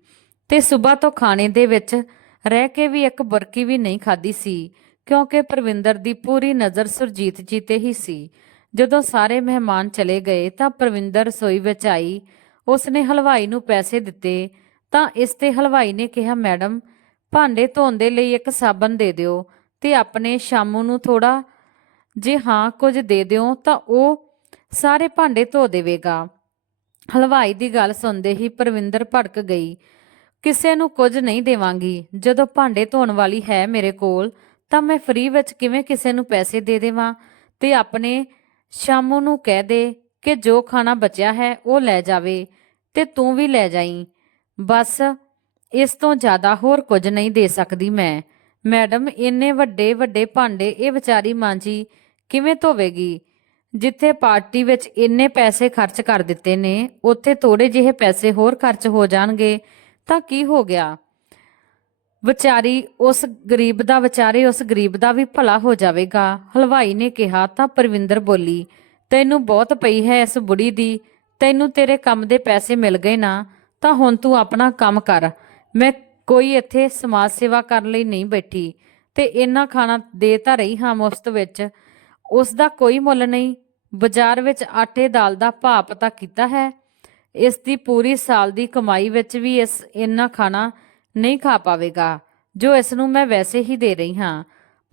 ਤੇ ਸਵੇਰ ਤੋਂ ਖਾਣੇ ਦੇ ਵਿੱਚ ਰਹਿ ਕੇ ਵੀ ਇੱਕ ਬੁਰਕੀ ਵੀ ਨਹੀਂ ਖਾਧੀ ਸੀ, ਕਿਉਂਕਿ ਪਰਵਿੰਦਰ ਦੀ ਪੂਰੀ ਨਜ਼ਰ ਸੁਰਜੀਤ ਜੀ ਤੇ ਹੀ ਸੀ। ਜਦੋਂ ਸਾਰੇ ਮਹਿਮਾਨ ਚਲੇ ਗਏ ਤਾਂ ਪਰਵਿੰਦਰ ਰਸੋਈ ਵਿੱਚ ਆਈ। ਉਸਨੇ ਹਲਵਾਈ ਨੂੰ ਪੈਸੇ ਦਿੱਤੇ ਤਾਂ ਇਸ ਤੇ ਹਲਵਾਈ ਨੇ ਕਿਹਾ, ਮੈਡਮ, ਭਾਂਡੇ ਧੋਣ ਦੇ ਲਈ ਇੱਕ ਸਾਬਣ ਦੇ ਦਿਓ ਤੇ ਆਪਣੇ ਸ਼ਾਮੂ ਨੂੰ ਥੋੜਾ ਜੇ ਕੁਝ ਦੇ ਦਿਓ ਤਾਂ ਉਹ ਸਾਰੇ ਭਾਂਡੇ ਧੋ ਦੇਵੇਗਾ। ਹਲਵਾਈ ਦੀ ਗੱਲ ਸੁਣਦੇ ਹੀ ਪਰਵਿੰਦਰ ਭੜਕ ਗਈ। ਕਿਸੇ ਨੂੰ ਕੁਝ ਨਹੀਂ ਦੇਵਾਂਗੀ। ਜਦੋਂ ਭਾਂਡੇ ਧੋਣ ਵਾਲੀ ਹੈ ਮੇਰੇ ਕੋਲ ਤਾਂ ਮੈਂ ਫ੍ਰੀ ਵਿੱਚ ਕਿਵੇਂ ਕਿਸੇ ਨੂੰ ਪੈਸੇ ਦੇ ਦੇਵਾਂ। ਤੇ ਆਪਣੇ ਸ਼ਾਮੂ ਨੂੰ ਕਹਿ ਦੇ ਕਿ ਜੋ ਖਾਣਾ ਬਚਿਆ ਹੈ ਉਹ ਲੈ ਜਾਵੇ ਤੇ ਤੂੰ ਵੀ ਲੈ ਜਾਈਂ। ਬਸ ਇਸ ਤੋਂ ਜ਼ਿਆਦਾ ਹੋਰ ਕੁਝ ਨਹੀਂ ਦੇ ਸਕਦੀ ਮੈਂ। ਮੈਡਮ, ਇੰਨੇ ਵੱਡੇ ਵੱਡੇ ਭਾਂਡੇ ਇਹ ਵਿਚਾਰੀ ਮਾਂ ਜੀ ਕਿਵੇਂ ਧੋਵੇਗੀ? ਜਿੱਥੇ ਪਾਰਟੀ ਵਿੱਚ ਇੰਨੇ ਪੈਸੇ ਖਰਚ ਕਰ ਦਿੱਤੇ ਨੇ, ਉੱਥੇ ਥੋੜੇ ਜਿਹੇ ਪੈਸੇ ਹੋਰ ਖਰਚ ਹੋ ਜਾਣਗੇ ਤਾਂ ਕੀ ਹੋ ਗਿਆ? ਵਿਚਾਰੇ ਉਸ ਗਰੀਬ ਦਾ ਵੀ ਭਲਾ ਹੋ ਜਾਵੇਗਾ। ਹਲਵਾਈ ਨੇ ਕਿਹਾ ਤਾਂ ਪਰਵਿੰਦਰ ਬੋਲੀ, ਤੈਨੂੰ ਬਹੁਤ ਪਈ ਹੈ ਇਸ ਬੁੜੀ ਦੀ। ਤੈਨੂੰ ਤੇਰੇ ਕੰਮ ਦੇ ਪੈਸੇ ਮਿਲ ਗਏ ਨਾ, ਤਾਂ ਹੁਣ ਤੂੰ ਆਪਣਾ ਕੰਮ ਕਰ। ਮੈਂ ਕੋਈ ਇੱਥੇ ਸਮਾਜ ਸੇਵਾ ਕਰਨ ਲਈ ਨਹੀਂ ਬੈਠੀ ਤੇ ਇੰਨਾ ਖਾਣਾ ਦੇ ਤਾਂ ਰਹੀ ਹਾਂ ਮੁਫਤ ਵਿੱਚ, ਉਸ ਦਾ ਕੋਈ ਮੁੱਲ ਨਹੀਂ। ਬਾਜ਼ਾਰ ਵਿੱਚ ਆਟੇ ਦਾਲ ਦਾ ਭਾਅ ਪਤਾ ਕੀਤਾ ਹੈ? ਇਸ ਦੀ ਪੂਰੀ ਸਾਲ ਦੀ ਕਮਾਈ ਵਿੱਚ ਵੀ ਇੰਨਾ ਖਾਣਾ ਨਹੀਂ ਖਾ ਪਾਵੇਗਾ ਜੋ ਇਸ ਨੂੰ ਮੈਂ ਵੈਸੇ ਹੀ ਦੇ ਰਹੀ ਹਾਂ।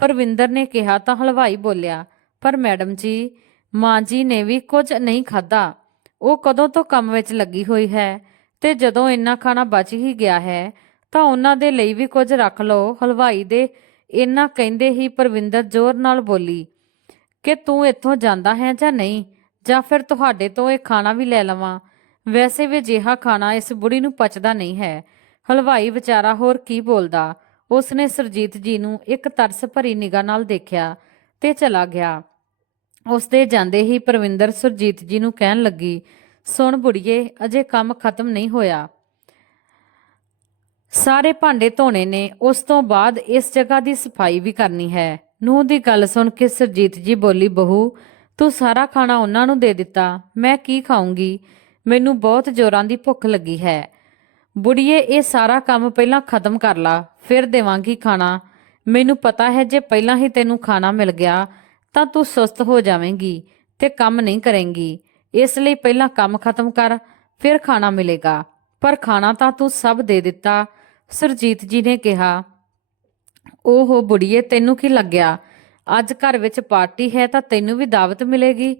ਪਰਵਿੰਦਰ ਨੇ ਕਿਹਾ ਤਾਂ ਹਲਵਾਈ ਬੋਲਿਆ, ਪਰ ਮੈਡਮ ਜੀ, ਮਾਂ ਜੀ ਨੇ ਵੀ ਕੁਝ ਨਹੀਂ ਖਾਧਾ। ਉਹ ਕਦੋਂ ਤੋਂ ਕੰਮ ਵਿੱਚ ਲੱਗੀ ਹੋਈ ਹੈ ਤੇ ਜਦੋਂ ਇੰਨਾ ਖਾਣਾ ਬਚ ਹੀ ਗਿਆ ਹੈ ਤਾਂ ਉਹਨਾਂ ਦੇ ਲਈ ਵੀ ਕੁਝ ਰੱਖ ਲਓ। ਹਲਵਾਈ ਦੇ ਇੰਨਾ ਕਹਿੰਦੇ ਹੀ ਪਰਵਿੰਦਰ ਜ਼ੋਰ ਨਾਲ ਬੋਲੀ ਕਿ ਤੂੰ ਇੱਥੋਂ ਜਾਂਦਾ ਹੈ ਜਾਂ ਨਹੀਂ, ਜਾਂ ਫਿਰ ਤੁਹਾਡੇ ਤੋਂ ਇਹ ਖਾਣਾ ਵੀ ਲੈ ਲਵਾਂ। ਵੈਸੇ ਵੀ ਅਜਿਹਾ ਖਾਣਾ ਇਸ ਬੁੜੀ ਨੂੰ ਪਚਦਾ ਨਹੀਂ ਹੈ। ਹਲਵਾਈ ਵਿਚਾਰਾ ਹੋਰ ਕੀ ਬੋਲਦਾ। ਉਸਨੇ ਸੁਰਜੀਤ ਜੀ ਨੂੰ ਇੱਕ ਤਰਸ ਭਰੀ ਨਿਗਾਹ ਨਾਲ ਦੇਖਿਆ ਤੇ ਚਲਾ ਗਿਆ। ਉਸਦੇ ਜਾਂਦੇ ਹੀ ਪਰਵਿੰਦਰ ਸੁਰਜੀਤ ਜੀ ਨੂੰ ਕਹਿਣ ਲੱਗੀ, ਸੁਣ ਬੁੜੀਏ, ਅਜੇ ਕੰਮ ਖਤਮ ਨਹੀਂ ਹੋਇਆ। ਸਾਰੇ ਭਾਂਡੇ ਧੋਣੇ ਨੇ, ਉਸ ਤੋਂ ਬਾਅਦ ਇਸ ਜਗ੍ਹਾ ਦੀ ਸਫਾਈ ਵੀ ਕਰਨੀ ਹੈ। ਨੂੰਹ ਦੀ ਗੱਲ ਸੁਣ ਕੇ ਸੁਰਜੀਤ ਜੀ ਬੋਲੀ, ਬਹੂ, ਤੂੰ ਸਾਰਾ ਖਾਣਾ ਉਹਨਾਂ ਨੂੰ ਦੇ ਦਿੱਤਾ, ਮੈਂ ਕੀ ਖਾਊਂਗੀ? ਮੈਨੂੰ ਬਹੁਤ ਜ਼ੋਰਾਂ ਦੀ ਭੁੱਖ ਲੱਗੀ ਹੈ। ਬੁੜੀਏ, ਇਹ ਸਾਰਾ ਕੰਮ ਪਹਿਲਾਂ ਖਤਮ ਕਰ ਲਾ, ਫਿਰ ਦੇਵਾਂਗੀ ਖਾਣਾ। ਮੈਨੂੰ ਪਤਾ ਹੈ ਜੇ ਪਹਿਲਾਂ ਹੀ ਤੈਨੂੰ ਖਾਣਾ ਮਿਲ ਗਿਆ ਤਾਂ ਤੂੰ ਸੁਸਤ ਹੋ ਜਾਵੇਂਗੀ ਤੇ ਕੰਮ ਨਹੀਂ ਕਰੇਂਗੀ। ਇਸ ਲਈ ਪਹਿਲਾਂ ਕੰਮ ਖਤਮ ਕਰ, ਫਿਰ ਖਾਣਾ ਮਿਲੇਗਾ। ਪਰ ਖਾਣਾ ਤਾਂ ਤੂੰ ਸਭ ਦੇ ਦਿੱਤਾ। ਸੁਰਜੀਤ ਜੀ ਨੇ ਕਿਹਾ, ਓਹੋ ਬੁੜੀਏ, ਤੈਨੂੰ ਕੀ ਲੱਗਿਆ? ਅੱਜ ਘਰ ਵਿੱਚ ਪਾਰਟੀ ਹੈ ਤਾਂ ਤੈਨੂੰ ਵੀ ਦਾਵਤ ਮਿਲੇਗੀ।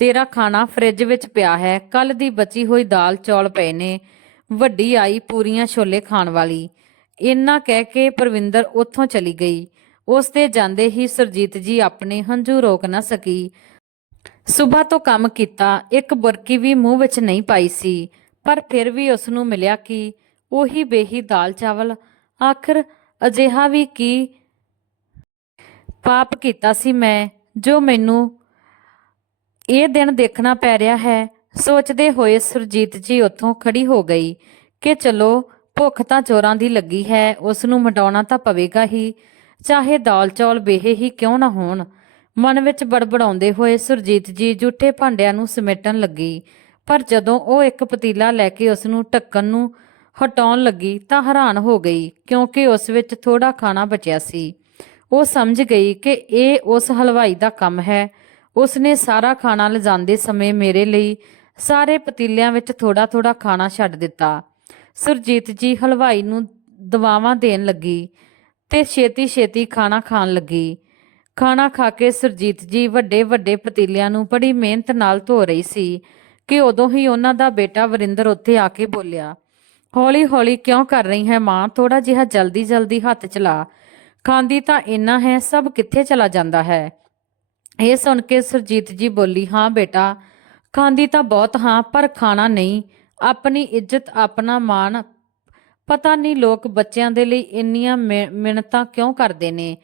ਤੇਰਾ ਖਾਣਾ ਫਰਿੱਜ ਵਿੱਚ ਪਿਆ ਹੈ, ਕੱਲ ਦੀ ਬਚੀ ਹੋਈ ਦਾਲ ਚੌਲ ਪਏ ਨੇ, ਵੱਡੀ ਆਈ ਪੂਰੀਆਂ ਛੋਲੇ ਖਾਣ ਵਾਲੀ। ਇੰਨਾ ਕਹਿ ਕੇ ਪਰਵਿੰਦਰ ਉੱਥੋਂ ਚਲੀ ਗਈ। ਉਸ ਦੇ ਜਾਂਦੇ ਹੀ ਸੁਰਜੀਤ ਜੀ ਆਪਣੇ ਹੰਝੂ ਰੋਕ ਨਾ ਸਕੀ। ਸਵੇਰ ਤੋਂ ਕੰਮ ਕੀਤਾ, ਇੱਕ ਬੁਰਕੀ ਵੀ ਮੂੰਹ ਵਿੱਚ ਨਹੀਂ ਪਾਈ ਸੀ, ਪਰ ਫਿਰ ਵੀ ਉਸ ਨੂੰ ਮਿਲਿਆ ਕਿ ਉਹੀ ਬੇਹੀ ਦਾਲ ਚਾਵਲ। ਆਖਿਰ ਅਜਿਹਾ ਵੀ ਕੀ ਪਾਪ ਕੀਤਾ ਸੀ ਮੈਂ, ਜੋ ਮੈਨੂੰ ਇਹ ਦਿਨ ਦੇਖਣਾ ਪੈ ਰਿਹਾ ਹੈ। ਸੋਚਦੇ ਹੋਏ ਸੁਰਜੀਤ ਜੀ ਉੱਥੋਂ ਖੜੀ ਹੋ ਗਈ ਕਿ ਚਲੋ, ਭੁੱਖ ਤਾਂ ਜ਼ੋਰਾਂ ਦੀ ਲੱਗੀ ਹੈ, ਉਸ ਨੂੰ ਮਿਟਾਉਣਾ ਤਾਂ ਪਵੇਗਾ ਹੀ, ਚਾਹੇ ਦਾਲ ਚੌਲ ਬੇਹੇ ਹੀ ਕਿਉਂ ਨਾ ਹੋਣ। ਮਨ ਵਿੱਚ ਬੜਬੜਾਉਂਦੇ ਹੋਏ ਸੁਰਜੀਤ ਜੀ ਜੂਠੇ ਭਾਂਡਿਆਂ ਨੂੰ ਸਮੇਟਣ ਲੱਗੀ, ਪਰ ਜਦੋਂ ਉਹ ਇੱਕ ਪਤੀਲਾ ਲੈ ਕੇ ਉਸ ਨੂੰ ਢੱਕਣ ਨੂੰ ਹਟਾਉਣ ਲੱਗੀ ਤਾਂ ਹੈਰਾਨ ਹੋ ਗਈ, ਕਿਉਂਕਿ ਉਸ ਵਿੱਚ ਥੋੜਾ ਖਾਣਾ ਬਚਿਆ ਸੀ। ਉਹ ਸਮਝ ਗਈ ਕਿ ਇਹ ਉਸ ਹਲਵਾਈ ਦਾ ਕੰਮ ਹੈ। ਉਸਨੇ ਸਾਰਾ ਖਾਣਾ ਲਿਜਾਂਦੇ ਸਮੇਂ ਮੇਰੇ ਲਈ ਸਾਰੇ ਪਤੀਲਿਆਂ ਵਿੱਚ ਥੋੜਾ ਥੋੜਾ ਖਾਣਾ ਛੱਡ ਦਿੱਤਾ। ਸੁਰਜੀਤ ਜੀ ਹਲਵਾਈ ਨੂੰ ਦਵਾਵਾਂ ਦੇਣ ਲੱਗੀ ਤੇ ਛੇਤੀ ਛੇਤੀ ਖਾਣਾ ਖਾਣ ਲੱਗੀ। ਖਾਣਾ ਖਾ ਕੇ ਸੁਰਜੀਤ ਜੀ ਵੱਡੇ ਵੱਡੇ ਪਤੀਲਿਆਂ ਨੂੰ ਬੜੀ ਮਿਹਨਤ ਨਾਲ ਧੋ ਰਹੀ ਸੀ ਕਿ ਉਦੋਂ ਹੀ ਉਹਨਾਂ ਦਾ ਬੇਟਾ ਵਰਿੰਦਰ ਉੱਥੇ ਆ ਕੇ ਬੋਲਿਆ, ਹੌਲੀ ਹੌਲੀ ਕਿਉਂ ਕਰ ਰਹੀ ਹੈ ਮਾਂ? ਥੋੜਾ ਜਿਹਾ ਜਲਦੀ ਜਲਦੀ ਹੱਥ ਚਲਾ। ਖਾਂਦੀ ਤਾਂ ਇੰਨਾ ਹੈ, ਸਭ ਕਿੱਥੇ ਚਲਾ ਜਾਂਦਾ ਹੈ? ਇਹ ਸੁਣ ਕੇ ਸੁਰਜੀਤ ਜੀ ਬੋਲੀ, ਹਾਂ ਬੇਟਾ, ਖਾਂਦੀ ਤਾਂ ਬਹੁਤ ਹਾਂ, ਪਰ ਖਾਣਾ ਨਹੀਂ। ਆਪਣੀ ਇੱਜ਼ਤ, ਆਪਣਾ ਮਾਣ। ਪਤਾ ਨਹੀਂ ਲੋਕ ਬੱਚਿਆਂ ਦੇ ਲਈ ਇੰਨੀਆਂ ਮਿਹਨਤਾਂ ਕਿਉਂ ਕਰਦੇ ਨੇ।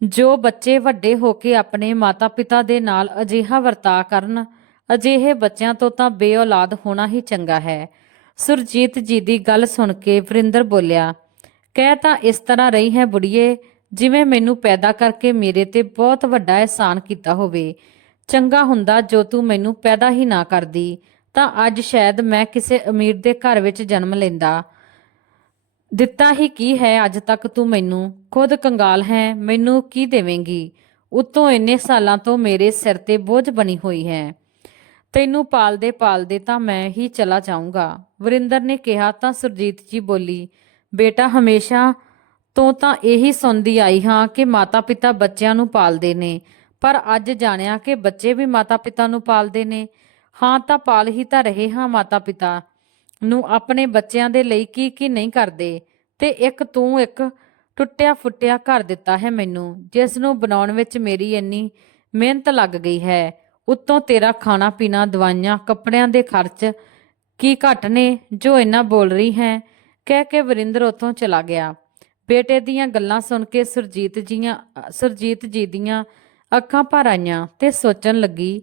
ਜੋ ਬੱਚੇ ਵੱਡੇ ਹੋ ਕੇ ਆਪਣੇ ਮਾਤਾ ਪਿਤਾ ਦੇ ਨਾਲ ਅਜਿਹਾ ਵਰਤਾਅ ਕਰਨ, ਅਜਿਹੇ ਬੱਚਿਆਂ ਤੋਂ ਤਾਂ ਬੇਔਲਾਦ ਹੋਣਾ ਹੀ ਚੰਗਾ ਹੈ। ਸੁਰਜੀਤ ਜੀ ਦੀ ਗੱਲ ਸੁਣ ਕੇ ਵਰਿੰਦਰ ਬੋਲਿਆ, ਕਹਿ ਤਾਂ ਇਸ ਤਰ੍ਹਾਂ ਰਹੀ ਹੈ ਬੁੜੀਏ, ਜਿਵੇਂ ਮੈਨੂੰ ਪੈਦਾ ਕਰਕੇ ਮੇਰੇ ਤੇ ਬਹੁਤ ਵੱਡਾ ਅਹਿਸਾਨ ਕੀਤਾ ਹੋਵੇ। ਚੰਗਾ ਹੁੰਦਾ ਜੋ ਤੂੰ ਮੈਨੂੰ ਪੈਦਾ ਹੀ ਨਾ ਕਰਦੀ, ਤਾਂ ਅੱਜ ਸ਼ਾਇਦ ਮੈਂ ਕਿਸੇ ਅਮੀਰ ਦੇ ਘਰ ਵਿੱਚ ਜਨਮ ਲੈਂਦਾ। ਦਿੱਤਾ ਹੀ ਕੀ ਹੈ ਅੱਜ ਤੱਕ ਤੂੰ ਮੈਨੂੰ? ਖੁਦ ਕੰਗਾਲ ਹੈ, ਮੈਨੂੰ ਕੀ ਦੇਵੇਂਗੀ? ਉੱਤੋਂ ਇੰਨੇ ਸਾਲਾਂ ਤੋਂ ਮੇਰੇ ਸਿਰ ਤੇ ਬੋਝ ਬਣੀ ਹੋਈ ਹੈ। ਤੈਨੂੰ ਪਾਲਦੇ ਪਾਲਦੇ ਤਾਂ ਮੈਂ ਹੀ ਚਲਾ ਜਾਊਂਗਾ। ਵਰਿੰਦਰ ਨੇ ਕਿਹਾ ਤਾਂ ਸੁਰਜੀਤ ਜੀ ਬੋਲੀ, ਬੇਟਾ, ਹਮੇਸ਼ਾ ਤੋਂ ਤਾਂ ਇਹੀ ਸੁਣਦੀ ਆਈ ਹਾਂ ਕਿ ਮਾਤਾ ਪਿਤਾ ਬੱਚਿਆਂ ਨੂੰ ਪਾਲਦੇ ਨੇ, ਪਰ ਅੱਜ ਜਾਣਿਆ ਕਿ ਬੱਚੇ ਵੀ ਮਾਤਾ ਪਿਤਾ ਨੂੰ ਪਾਲਦੇ ਨੇ। ਹਾਂ, ਤਾਂ ਪਾਲ ਹੀ ਤਾਂ ਰਹੇ ਹਾਂ ਮਾਤਾ ਪਿਤਾ ਨੂੰ, ਆਪਣੇ ਬੱਚਿਆਂ ਦੇ ਲਈ ਕੀ ਕੀ ਨਹੀਂ ਕਰਦੇ। ਤੇ ਇੱਕ ਤੂੰ ਇੱਕ ਟੁੱਟਿਆ ਫੁੱਟਿਆ ਘਰ ਦਿੱਤਾ ਹੈ ਮੈਨੂੰ, ਜਿਸ ਨੂੰ ਬਣਾਉਣ ਵਿੱਚ ਮੇਰੀ ਇੰਨੀ ਮਿਹਨਤ ਲੱਗ ਗਈ ਹੈ। ਉੱਤੋਂ ਤੇਰਾ ਖਾਣਾ ਪੀਣਾ, ਦਵਾਈਆਂ, ਕੱਪੜਿਆਂ ਦੇ ਖਰਚ ਕੀ ਘੱਟ ਨੇ ਜੋ ਇੰਨਾ ਬੋਲ ਰਹੀ ਹੈ? ਕਹਿ ਕੇ ਵਰਿੰਦਰ ਉੱਥੋਂ ਚਲਾ ਗਿਆ। ਬੇਟੇ ਦੀਆਂ ਗੱਲਾਂ ਸੁਣ ਕੇ ਸੁਰਜੀਤ ਜੀ ਦੀਆਂ ਅੱਖਾਂ ਭਰ ਆਈਆਂ ਤੇ ਸੋਚਣ ਲੱਗੀ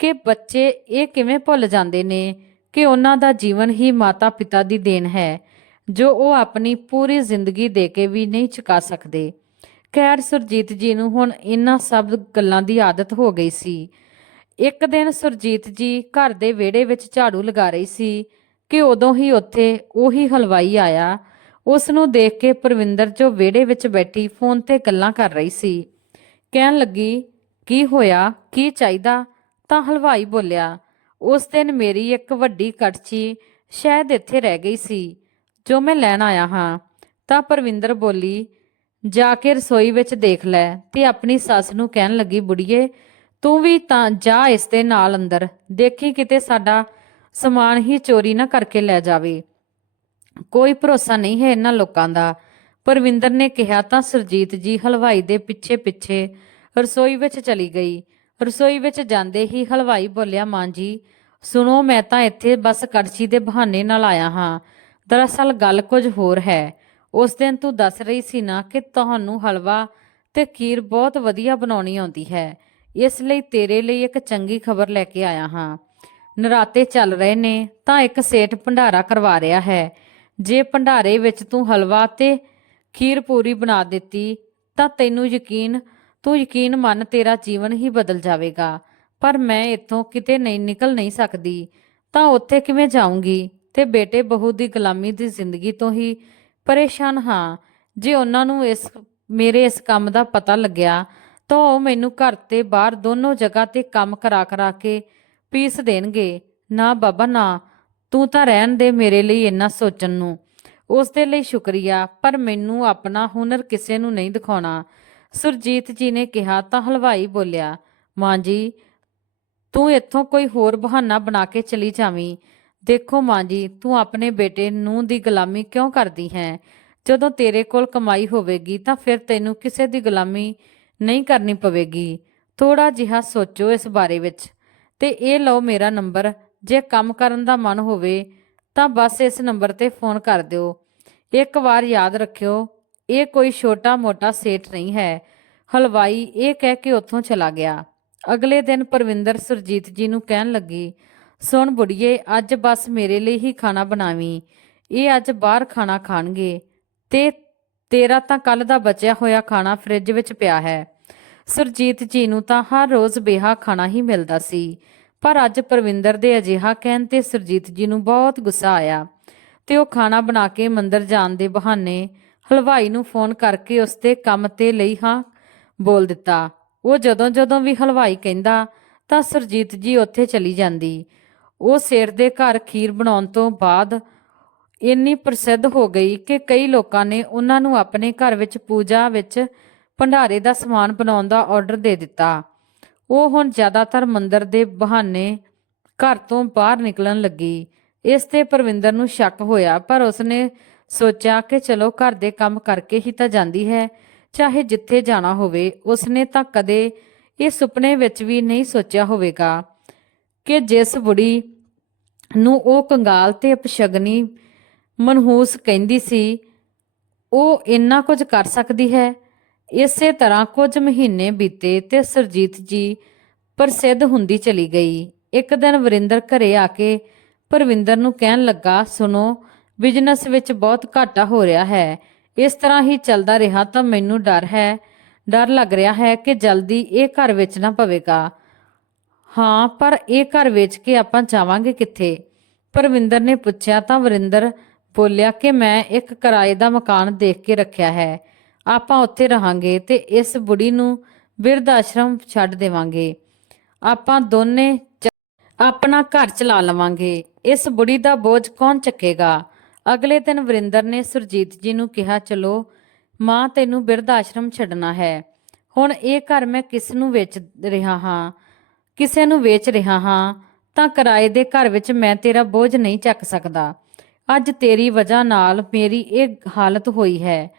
ਕਿ ਬੱਚੇ ਇਹ ਕਿਵੇਂ ਭੁੱਲ ਜਾਂਦੇ ਨੇ ਕਿ ਉਹਨਾਂ ਦਾ ਜੀਵਨ ਹੀ ਮਾਤਾ ਪਿਤਾ ਦੀ ਦੇਣ ਹੈ, ਜੋ ਉਹ ਆਪਣੀ ਪੂਰੀ ਜ਼ਿੰਦਗੀ ਦੇ ਕੇ ਵੀ ਨਹੀਂ ਚੁਕਾ ਸਕਦੇ। ਖੈਰ, ਸੁਰਜੀਤ ਜੀ ਨੂੰ ਹੁਣ ਇਹਨਾਂ ਸਭ ਗੱਲਾਂ ਦੀ ਆਦਤ ਹੋ ਗਈ ਸੀ। ਇੱਕ ਦਿਨ ਸੁਰਜੀਤ ਜੀ ਘਰ ਦੇ ਵਿਹੜੇ ਵਿੱਚ ਝਾੜੂ ਲਗਾ ਰਹੀ ਸੀ ਕਿ ਉਦੋਂ ਹੀ ਉੱਥੇ ਉਹੀ ਹਲਵਾਈ ਆਇਆ। ਉਸ ਨੂੰ ਦੇਖ ਕੇ ਪਰਵਿੰਦਰ, ਜੋ ਵਿਹੜੇ ਵਿੱਚ ਬੈਠੀ ਫੋਨ ਤੇ ਗੱਲਾਂ ਕਰ ਰਹੀ ਸੀ, ਕਹਿਣ ਲੱਗੀ, ਕੀ ਹੋਇਆ, ਕੀ ਚਾਹੀਦਾ? ਤਾਂ ਹਲਵਾਈ ਬੋਲਿਆ, ਉਸ ਦਿਨ ਮੇਰੀ ਇੱਕ ਵੱਡੀ ਕੜਛੀ ਸ਼ਾਇਦ ਇੱਥੇ ਰਹਿ ਗਈ ਸੀ, ਜੋ ਮੈਂ ਲੈਣ ਆਇਆ ਹਾਂ। ਤਾਂ ਪਰਵਿੰਦਰ ਬੋਲੀ, ਜਾ ਕੇ ਰਸੋਈ ਵਿੱਚ ਦੇਖ ਲੈ। ਤੇ ਆਪਣੀ ਸੱਸ ਨੂੰ ਕਹਿਣ ਲੱਗੀ, ਬੁੜੀਏ, ਤੂੰ ਵੀ ਤਾਂ ਜਾ ਇਸ ਦੇ ਨਾਲ ਅੰਦਰ, ਦੇਖੀ ਕਿਤੇ ਸਾਡਾ ਸਮਾਨ ਹੀ ਚੋਰੀ ਨਾ ਕਰਕੇ ਲੈ ਜਾਵੇ। ਕੋਈ ਭਰੋਸਾ ਨਹੀਂ ਹੈ ਇਹਨਾਂ ਲੋਕਾਂ ਦਾ। ਪਰਵਿੰਦਰ ਨੇ ਕਿਹਾ ਤਾਂ ਸੁਰਜੀਤ ਜੀ ਹਲਵਾਈ ਦੇ ਪਿੱਛੇ ਪਿੱਛੇ ਰਸੋਈ ਵਿੱਚ ਚਲੀ ਗਈ। ਰਸੋਈ ਵਿੱਚ ਜਾਂਦੇ ਹੀ ਹਲਵਾਈ ਬੋਲਿਆ, ਮਾਂ ਜੀ ਸੁਣੋ, ਮੈਂ ਤਾਂ ਇੱਥੇ ਬਸ ਕੜਛੀ ਦੇ ਬਹਾਨੇ ਨਾਲ ਆਇਆ ਹਾਂ। ਦਰਅਸਲ ਗੱਲ ਕੁਝ ਹੋਰ ਹੈ। ਉਸ ਦਿਨ ਤੂੰ ਦੱਸ ਰਹੀ ਸੀ ਨਾ ਕਿ ਤੁਹਾਨੂੰ ਹਲਵਾ ਤੇ ਖੀਰ ਬਹੁਤ ਵਧੀਆ ਬਣਾਉਣੀ ਆਉਂਦੀ ਹੈ, ਇਸ ਲਈ ਤੇਰੇ ਲਈ ਇੱਕ ਚੰਗੀ ਖਬਰ ਲੈ ਕੇ ਆਇਆ ਹਾਂ। ਨਰਾਤੇ ਚੱਲ ਰਹੇ ਨੇ ਤਾਂ ਇੱਕ ਸੇਠ ਭੰਡਾਰਾ ਕਰਵਾ ਰਿਹਾ ਹੈ। ਜੇ ਭੰਡਾਰੇ ਵਿੱਚ ਤੂੰ ਹਲਵਾ ਤੇ ਖੀਰ ਪੂਰੀ ਬਣਾ ਦਿੱਤੀ ਤਾਂ ਤੂੰ ਯਕੀਨ ਮੰਨ, ਤੇਰਾ ਜੀਵਨ ਹੀ ਬਦਲ ਜਾਵੇਗਾ। ਪਰ ਮੈਂ ਇੱਥੋਂ ਕਿਤੇ ਨਿਕਲ ਨਹੀਂ ਸਕਦੀ, ਤਾਂ ਉੱਥੇ ਕਿਵੇਂ ਜਾਊਂਗੀ? ਤੇ ਬੇਟੇ ਬਹੂ ਦੀ ਗੁਲਾਮੀ ਦੀ ਜ਼ਿੰਦਗੀ ਤੋਂ ਹੀ ਪਰੇਸ਼ਾਨ ਹਾਂ। ਜੇ ਉਹਨਾਂ ਨੂੰ ਮੇਰੇ ਇਸ ਕੰਮ ਦਾ ਪਤਾ ਲੱਗਿਆ ਤਾਂ ਉਹ ਮੈਨੂੰ ਘਰ ਤੇ ਬਾਹਰ ਦੋਨੋਂ ਜਗ੍ਹਾ ਤੇ ਕੰਮ ਕਰਾ ਕਰਾ ਕੇ ਪੀਸ ਦੇਣਗੇ। ਨਾ ਬਾਬਾ ਨਾ, ਤੂੰ ਤਾਂ ਰਹਿਣ ਦੇ ਮੇਰੇ ਲਈ ਇੰਨਾ ਸੋਚਣ ਨੂੰ। ਉਸ ਦੇ ਲਈ ਸ਼ੁਕਰੀਆ, ਪਰ ਮੈਨੂੰ ਆਪਣਾ ਹੁਨਰ ਕਿਸੇ ਨੂੰ ਨਹੀਂ ਦਿਖਾਉਣਾ। ਸੁਰਜੀਤ ਜੀ ਨੇ ਕਿਹਾ ਤਾਂ ਹਲਵਾਈ ਬੋਲਿਆ, ਮਾਂ ਜੀ ਤੂੰ ਇੱਥੋਂ ਕੋਈ ਹੋਰ ਬਹਾਨਾ ਬਣਾ ਕੇ ਚਲੀ ਜਾਵੀਂ। ਦੇਖੋ ਮਾਂ ਜੀ, ਤੂੰ ਆਪਣੇ ਬੇਟੇ ਨੂੰ ਦੀ ਗੁਲਾਮੀ ਕਿਉਂ ਕਰਦੀ ਹੈ? ਜਦੋਂ ਤੇਰੇ ਕੋਲ ਕਮਾਈ ਹੋਵੇਗੀ ਤਾਂ ਫਿਰ ਤੈਨੂੰ ਕਿਸੇ ਦੀ ਗੁਲਾਮੀ ਨਹੀਂ ਕਰਨੀ ਪਵੇਗੀ। ਥੋੜਾ ਜਿਹਾ ਸੋਚੋ ਇਸ ਬਾਰੇ ਵਿੱਚ। ਤੇ ਇਹ ਲਓ ਮੇਰਾ ਨੰਬਰ, ਜੇ ਕੰਮ ਕਰਨ ਦਾ ਮਨ ਹੋਵੇ ਤਾਂ ਬਸ ਇਸ ਨੰਬਰ ਤੇ ਫੋਨ ਕਰ ਦਿਓ। ਇੱਕ ਵਾਰ ਯਾਦ ਰੱਖਿਓ, ਇਹ ਕੋਈ ਛੋਟਾ ਮੋਟਾ ਸੇਠ ਨਹੀਂ ਹੈ। ਹਲਵਾਈ ਇਹ ਕਹਿ ਕੇ ਉੱਥੋਂ ਚਲਾ ਗਿਆ। ਅਗਲੇ ਦਿਨ ਪਰਵਿੰਦਰ ਸੁਰਜੀਤ ਜੀ ਨੂੰ ਕਹਿਣ ਲੱਗੀ, ਸੁਣ ਬੁੜੀਏ, ਅੱਜ ਬਸ ਮੇਰੇ ਲਈ ਹੀ ਖਾਣਾ ਬਣਾਵੀਂ। ਇਹ ਅੱਜ ਬਾਹਰ ਖਾਣਾ ਖਾਣਗੇ ਤੇ ਤੇਰਾ ਤਾਂ ਕੱਲ ਦਾ ਬਚਿਆ ਹੋਇਆ ਖਾਣਾ ਫਰਿੱਜ ਵਿੱਚ ਪਿਆ ਹੈ। ਸੁਰਜੀਤ ਜੀ ਨੂੰ ਤਾਂ ਹਰ ਰੋਜ਼ ਬੇਹਾ ਖਾਣਾ ਹੀ ਮਿਲਦਾ ਸੀ, ਪਰ ਅੱਜ ਪਰਵਿੰਦਰ ਦੇ ਅਜਿਹਾ ਕਹਿਣ ਤੇ ਸੁਰਜੀਤ ਜੀ ਨੂੰ ਬਹੁਤ ਗੁੱਸਾ ਆਇਆ ਤੇ ਉਹ ਖਾਣਾ ਬਣਾ ਕੇ ਮੰਦਰ ਜਾਣ ਦੇ ਬਹਾਨੇ ਹਲਵਾਈ ਨੂੰ ਫੋਨ ਕਰਕੇ ਉਸ ਦੇ ਕੰਮ ਤੇ ਲਈ ਹਾਂ ਬੋਲ ਦਿੱਤਾ। ਉਹ ਜਦੋਂ ਵੀ ਹਲਵਾਈ ਕਹਿੰਦਾ ਤਾਂ ਸੁਰਜੀਤ ਜੀ ਉੱਥੇ ਚਲੀ ਜਾਂਦੀ। ਉਹ ਸੇਠ ਦੇ ਘਰ ਖੀਰ ਬਣਾਉਣ ਤੋਂ ਬਾਅਦ ਇੰਨੀ ਪ੍ਰਸਿੱਧ ਹੋ ਗਈ ਕਿ ਕਈ ਲੋਕਾਂ ਨੇ ਉਹਨਾਂ ਨੂੰ ਆਪਣੇ ਘਰ ਵਿੱਚ ਪੂਜਾ ਵਿੱਚ ਭੰਡਾਰੇ ਦਾ ਸਮਾਨ ਬਣਾਉਣ ਦਾ ਆਰਡਰ ਦੇ ਦਿੱਤਾ। ਉਹ ਹੁਣ ਜ਼ਿਆਦਾਤਰ ਮੰਦਿਰ ਦੇ ਬਹਾਨੇ ਘਰ ਤੋਂ ਬਾਹਰ ਨਿਕਲਣ ਲੱਗੀ। ਇਸ ਤੇ ਪਰਵਿੰਦਰ ਨੂੰ ਸ਼ੱਕ ਹੋਇਆ, ਪਰ ਉਸਨੇ ਸੋਚਿਆ ਕਿ ਚਲੋ ਘਰ ਦੇ ਕੰਮ ਕਰਕੇ ਹੀ ਤਾਂ ਜਾਂਦੀ ਹੈ, ਚਾਹੇ ਜਿੱਥੇ ਜਾਣਾ ਹੋਵੇ। ਉਸਨੇ ਤਾਂ ਕਦੇ ਇਹ ਸੁਪਨੇ ਵਿੱਚ ਵੀ ਨਹੀਂ ਸੋਚਿਆ ਹੋਵੇਗਾ ਕਿ ਜਿਸ ਬੁੜੀ ਨੂੰ ਉਹ ਕੰਗਾਲ ਤੇ ਅਪਸ਼ਗਨੀ ਮਨਹੂਸ ਕਹਿੰਦੀ ਸੀ, ਉਹ ਇੰਨਾ ਕੁਝ ਕਰ ਸਕਦੀ ਹੈ। ਇਸੇ ਤਰ੍ਹਾਂ ਕੁਝ ਮਹੀਨੇ ਬੀਤੇ ਤੇ ਸੁਰਜੀਤ ਜੀ ਪ੍ਰਸਿੱਧ ਹੁੰਦੀ ਚਲੀ ਗਈ। ਇੱਕ ਦਿਨ ਵਰਿੰਦਰ ਘਰੇ ਆ ਕੇ ਪਰਵਿੰਦਰ ਨੂੰ ਕਹਿਣ ਲੱਗਾ, ਸੁਣੋ, ਬਿਜ਼ਨਸ ਵਿੱਚ ਬਹੁਤ ਘਾਟਾ ਹੋ ਰਿਹਾ ਹੈ। ਇਸ ਤਰ੍ਹਾਂ ਹੀ ਚੱਲਦਾ ਰਿਹਾ ਤਾਂ ਮੈਨੂੰ ਡਰ ਲੱਗ ਰਿਹਾ ਹੈ ਕਿ ਜਲਦੀ ਇਹ ਘਰ ਵੇਚਣਾ ਪਵੇਗਾ। ਹਾਂ, ਪਰ ਇਹ ਘਰ ਵੇਚ ਕੇ ਆਪਾਂ ਜਾਵਾਂਗੇ ਕਿੱਥੇ? ਪਰਵਿੰਦਰ ਨੇ ਪੁੱਛਿਆ ਤਾਂ ਵਰਿੰਦਰ ਬੋਲਿਆ ਕਿ ਮੈਂ ਇੱਕ ਕਿਰਾਏ ਦਾ ਮਕਾਨ ਦੇਖ ਕੇ ਰੱਖਿਆ ਹੈ। ਆਪਾਂ ਉੱਥੇ ਰਹਾਂਗੇ ਤੇ ਇਸ ਬੁੜੀ ਨੂੰ ਬਿਰਧ ਆਸ਼ਰਮ ਛੱਡ ਦੇਵਾਂਗੇ। ਆਪਾਂ ਦੋਨੇ ਆਪਣਾ ਘਰ ਚਲਾ ਲਵਾਂਗੇ। ਇਸ ਬੁੜੀ ਦਾ ਬੋਝ ਕੌਣ ਚੱਕੇਗਾ? ਅਗਲੇ ਦਿਨ ਵਰਿੰਦਰ ਨੇ ਸੁਰਜੀਤ ਜੀ ਨੂੰ ਕਿਹਾ, ਚਲੋ ਮਾਂ, ਤੈਨੂੰ ਬਿਰਧ ਆਸ਼ਰਮ ਛੱਡਣਾ ਹੈ। ਹੁਣ ਇਹ ਘਰ ਮੈਂ ਕਿਸੇ ਨੂੰ ਵੇਚ ਰਿਹਾ ਹਾਂ ਤਾਂ ਕਿਰਾਏ ਦੇ ਘਰ ਵਿੱਚ ਮੈਂ ਤੇਰਾ ਬੋਝ ਨਹੀਂ ਚੱਕ ਸਕਦਾ। ਅੱਜ ਤੇਰੀ ਵਜ੍ਹਾ ਨਾਲ ਮੇਰੀ ਇਹ ਹਾਲਤ ਹੋਈ ਹੈ।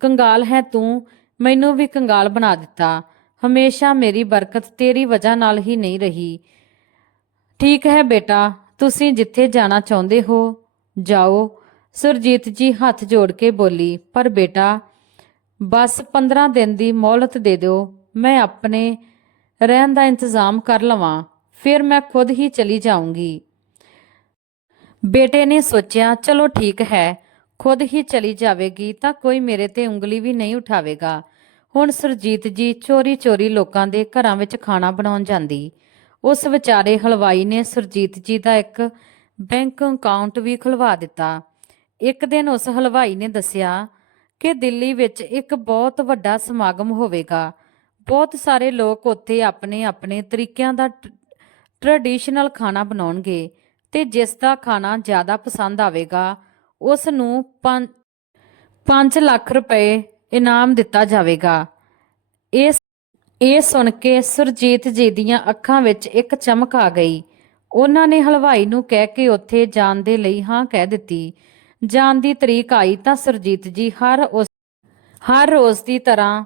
ਕੰਗਾਲ ਹੈ ਤੂੰ, ਮੈਨੂੰ ਵੀ ਕੰਗਾਲ ਬਣਾ ਦਿੱਤਾ। ਹਮੇਸ਼ਾ ਮੇਰੀ ਬਰਕਤ ਤੇਰੀ ਵਜ੍ਹਾ ਨਾਲ ਹੀ ਨਹੀਂ ਰਹੀ। ਠੀਕ ਹੈ ਬੇਟਾ, ਤੁਸੀਂ ਜਿੱਥੇ ਜਾਣਾ ਚਾਹੁੰਦੇ ਹੋ ਜਾਓ। ਸੁਰਜੀਤ ਜੀ ਹੱਥ ਜੋੜ ਕੇ ਬੋਲੀ, ਪਰ ਬੇਟਾ ਬਸ 15 ਦਿਨ ਦੀ ਮੌਲਤ ਦੇ ਦਿਓ, ਮੈਂ ਆਪਣੇ ਰਹਿਣ ਦਾ ਇੰਤਜ਼ਾਮ ਕਰ ਲਵਾਂ, ਫਿਰ ਮੈਂ ਖੁਦ ਹੀ ਚਲੀ ਜਾਊਂਗੀ। ਬੇਟੇ ਨੇ ਸੋਚਿਆ, ਚਲੋ ਠੀਕ ਹੈ, ਖੁਦ ਹੀ ਚਲੀ ਜਾਵੇਗੀ ਤਾਂ ਕੋਈ ਮੇਰੇ ਤੇ ਉਂਗਲੀ ਵੀ ਨਹੀਂ ਉਠਾਵੇਗਾ। ਹੁਣ ਸੁਰਜੀਤ ਜੀ ਚੋਰੀ ਲੋਕਾਂ ਦੇ ਘਰਾਂ ਵਿੱਚ ਖਾਣਾ ਬਣਾਉਣ ਜਾਂਦੀ। ਉਸ ਵਿਚਾਰੇ ਹਲਵਾਈ ਨੇ ਸੁਰਜੀਤ ਜੀ ਦਾ ਇੱਕ ਬੈਂਕ ਅਕਾਊਂਟ ਵੀ ਖੁਲਵਾ ਦਿੱਤਾ। ਇੱਕ ਦਿਨ ਉਸ ਹਲਵਾਈ ਨੇ ਦੱਸਿਆ ਕਿ ਦਿੱਲੀ ਵਿੱਚ ਇੱਕ ਬਹੁਤ ਵੱਡਾ ਸਮਾਗਮ ਹੋਵੇਗਾ। ਬਹੁਤ ਸਾਰੇ ਲੋਕ ਉੱਥੇ ਆਪਣੇ ਆਪਣੇ ਤਰੀਕਿਆਂ ਦਾ ਟ੍ਰੈਡੀਸ਼ਨਲ ਖਾਣਾ ਬਣਾਉਣਗੇ ਤੇ ਜਿਸ ਦਾ ਖਾਣਾ ਜ਼ਿਆਦਾ ਪਸੰਦ ਆਵੇਗਾ ਉਸ ਨੂੰ 5 ਲੱਖ ਰੁਪਏ ਇਨਾਮ ਦਿੱਤਾ ਜਾਵੇਗਾ। ਇਹ ਸੁਣ ਕੇ ਸੁਰਜੀਤ ਜੀ ਦੀਆਂ ਅੱਖਾਂ ਵਿੱਚ ਇੱਕ ਚਮਕ ਆ ਗਈ। ਉਹਨਾਂ ਨੇ ਹਲਵਾਈ ਨੂੰ ਕਹਿ ਕੇ ਉੱਥੇ ਜਾਣ ਦੇ ਲਈ ਹਾਂ ਕਹਿ ਦਿੱਤੀ। ਜਾਣ ਦੀ ਤਰੀਕ ਆਈ ਤਾਂ ਸੁਰਜੀਤ ਜੀ ਹਰ ਰੋਜ਼ ਦੀ ਤਰ੍ਹਾਂ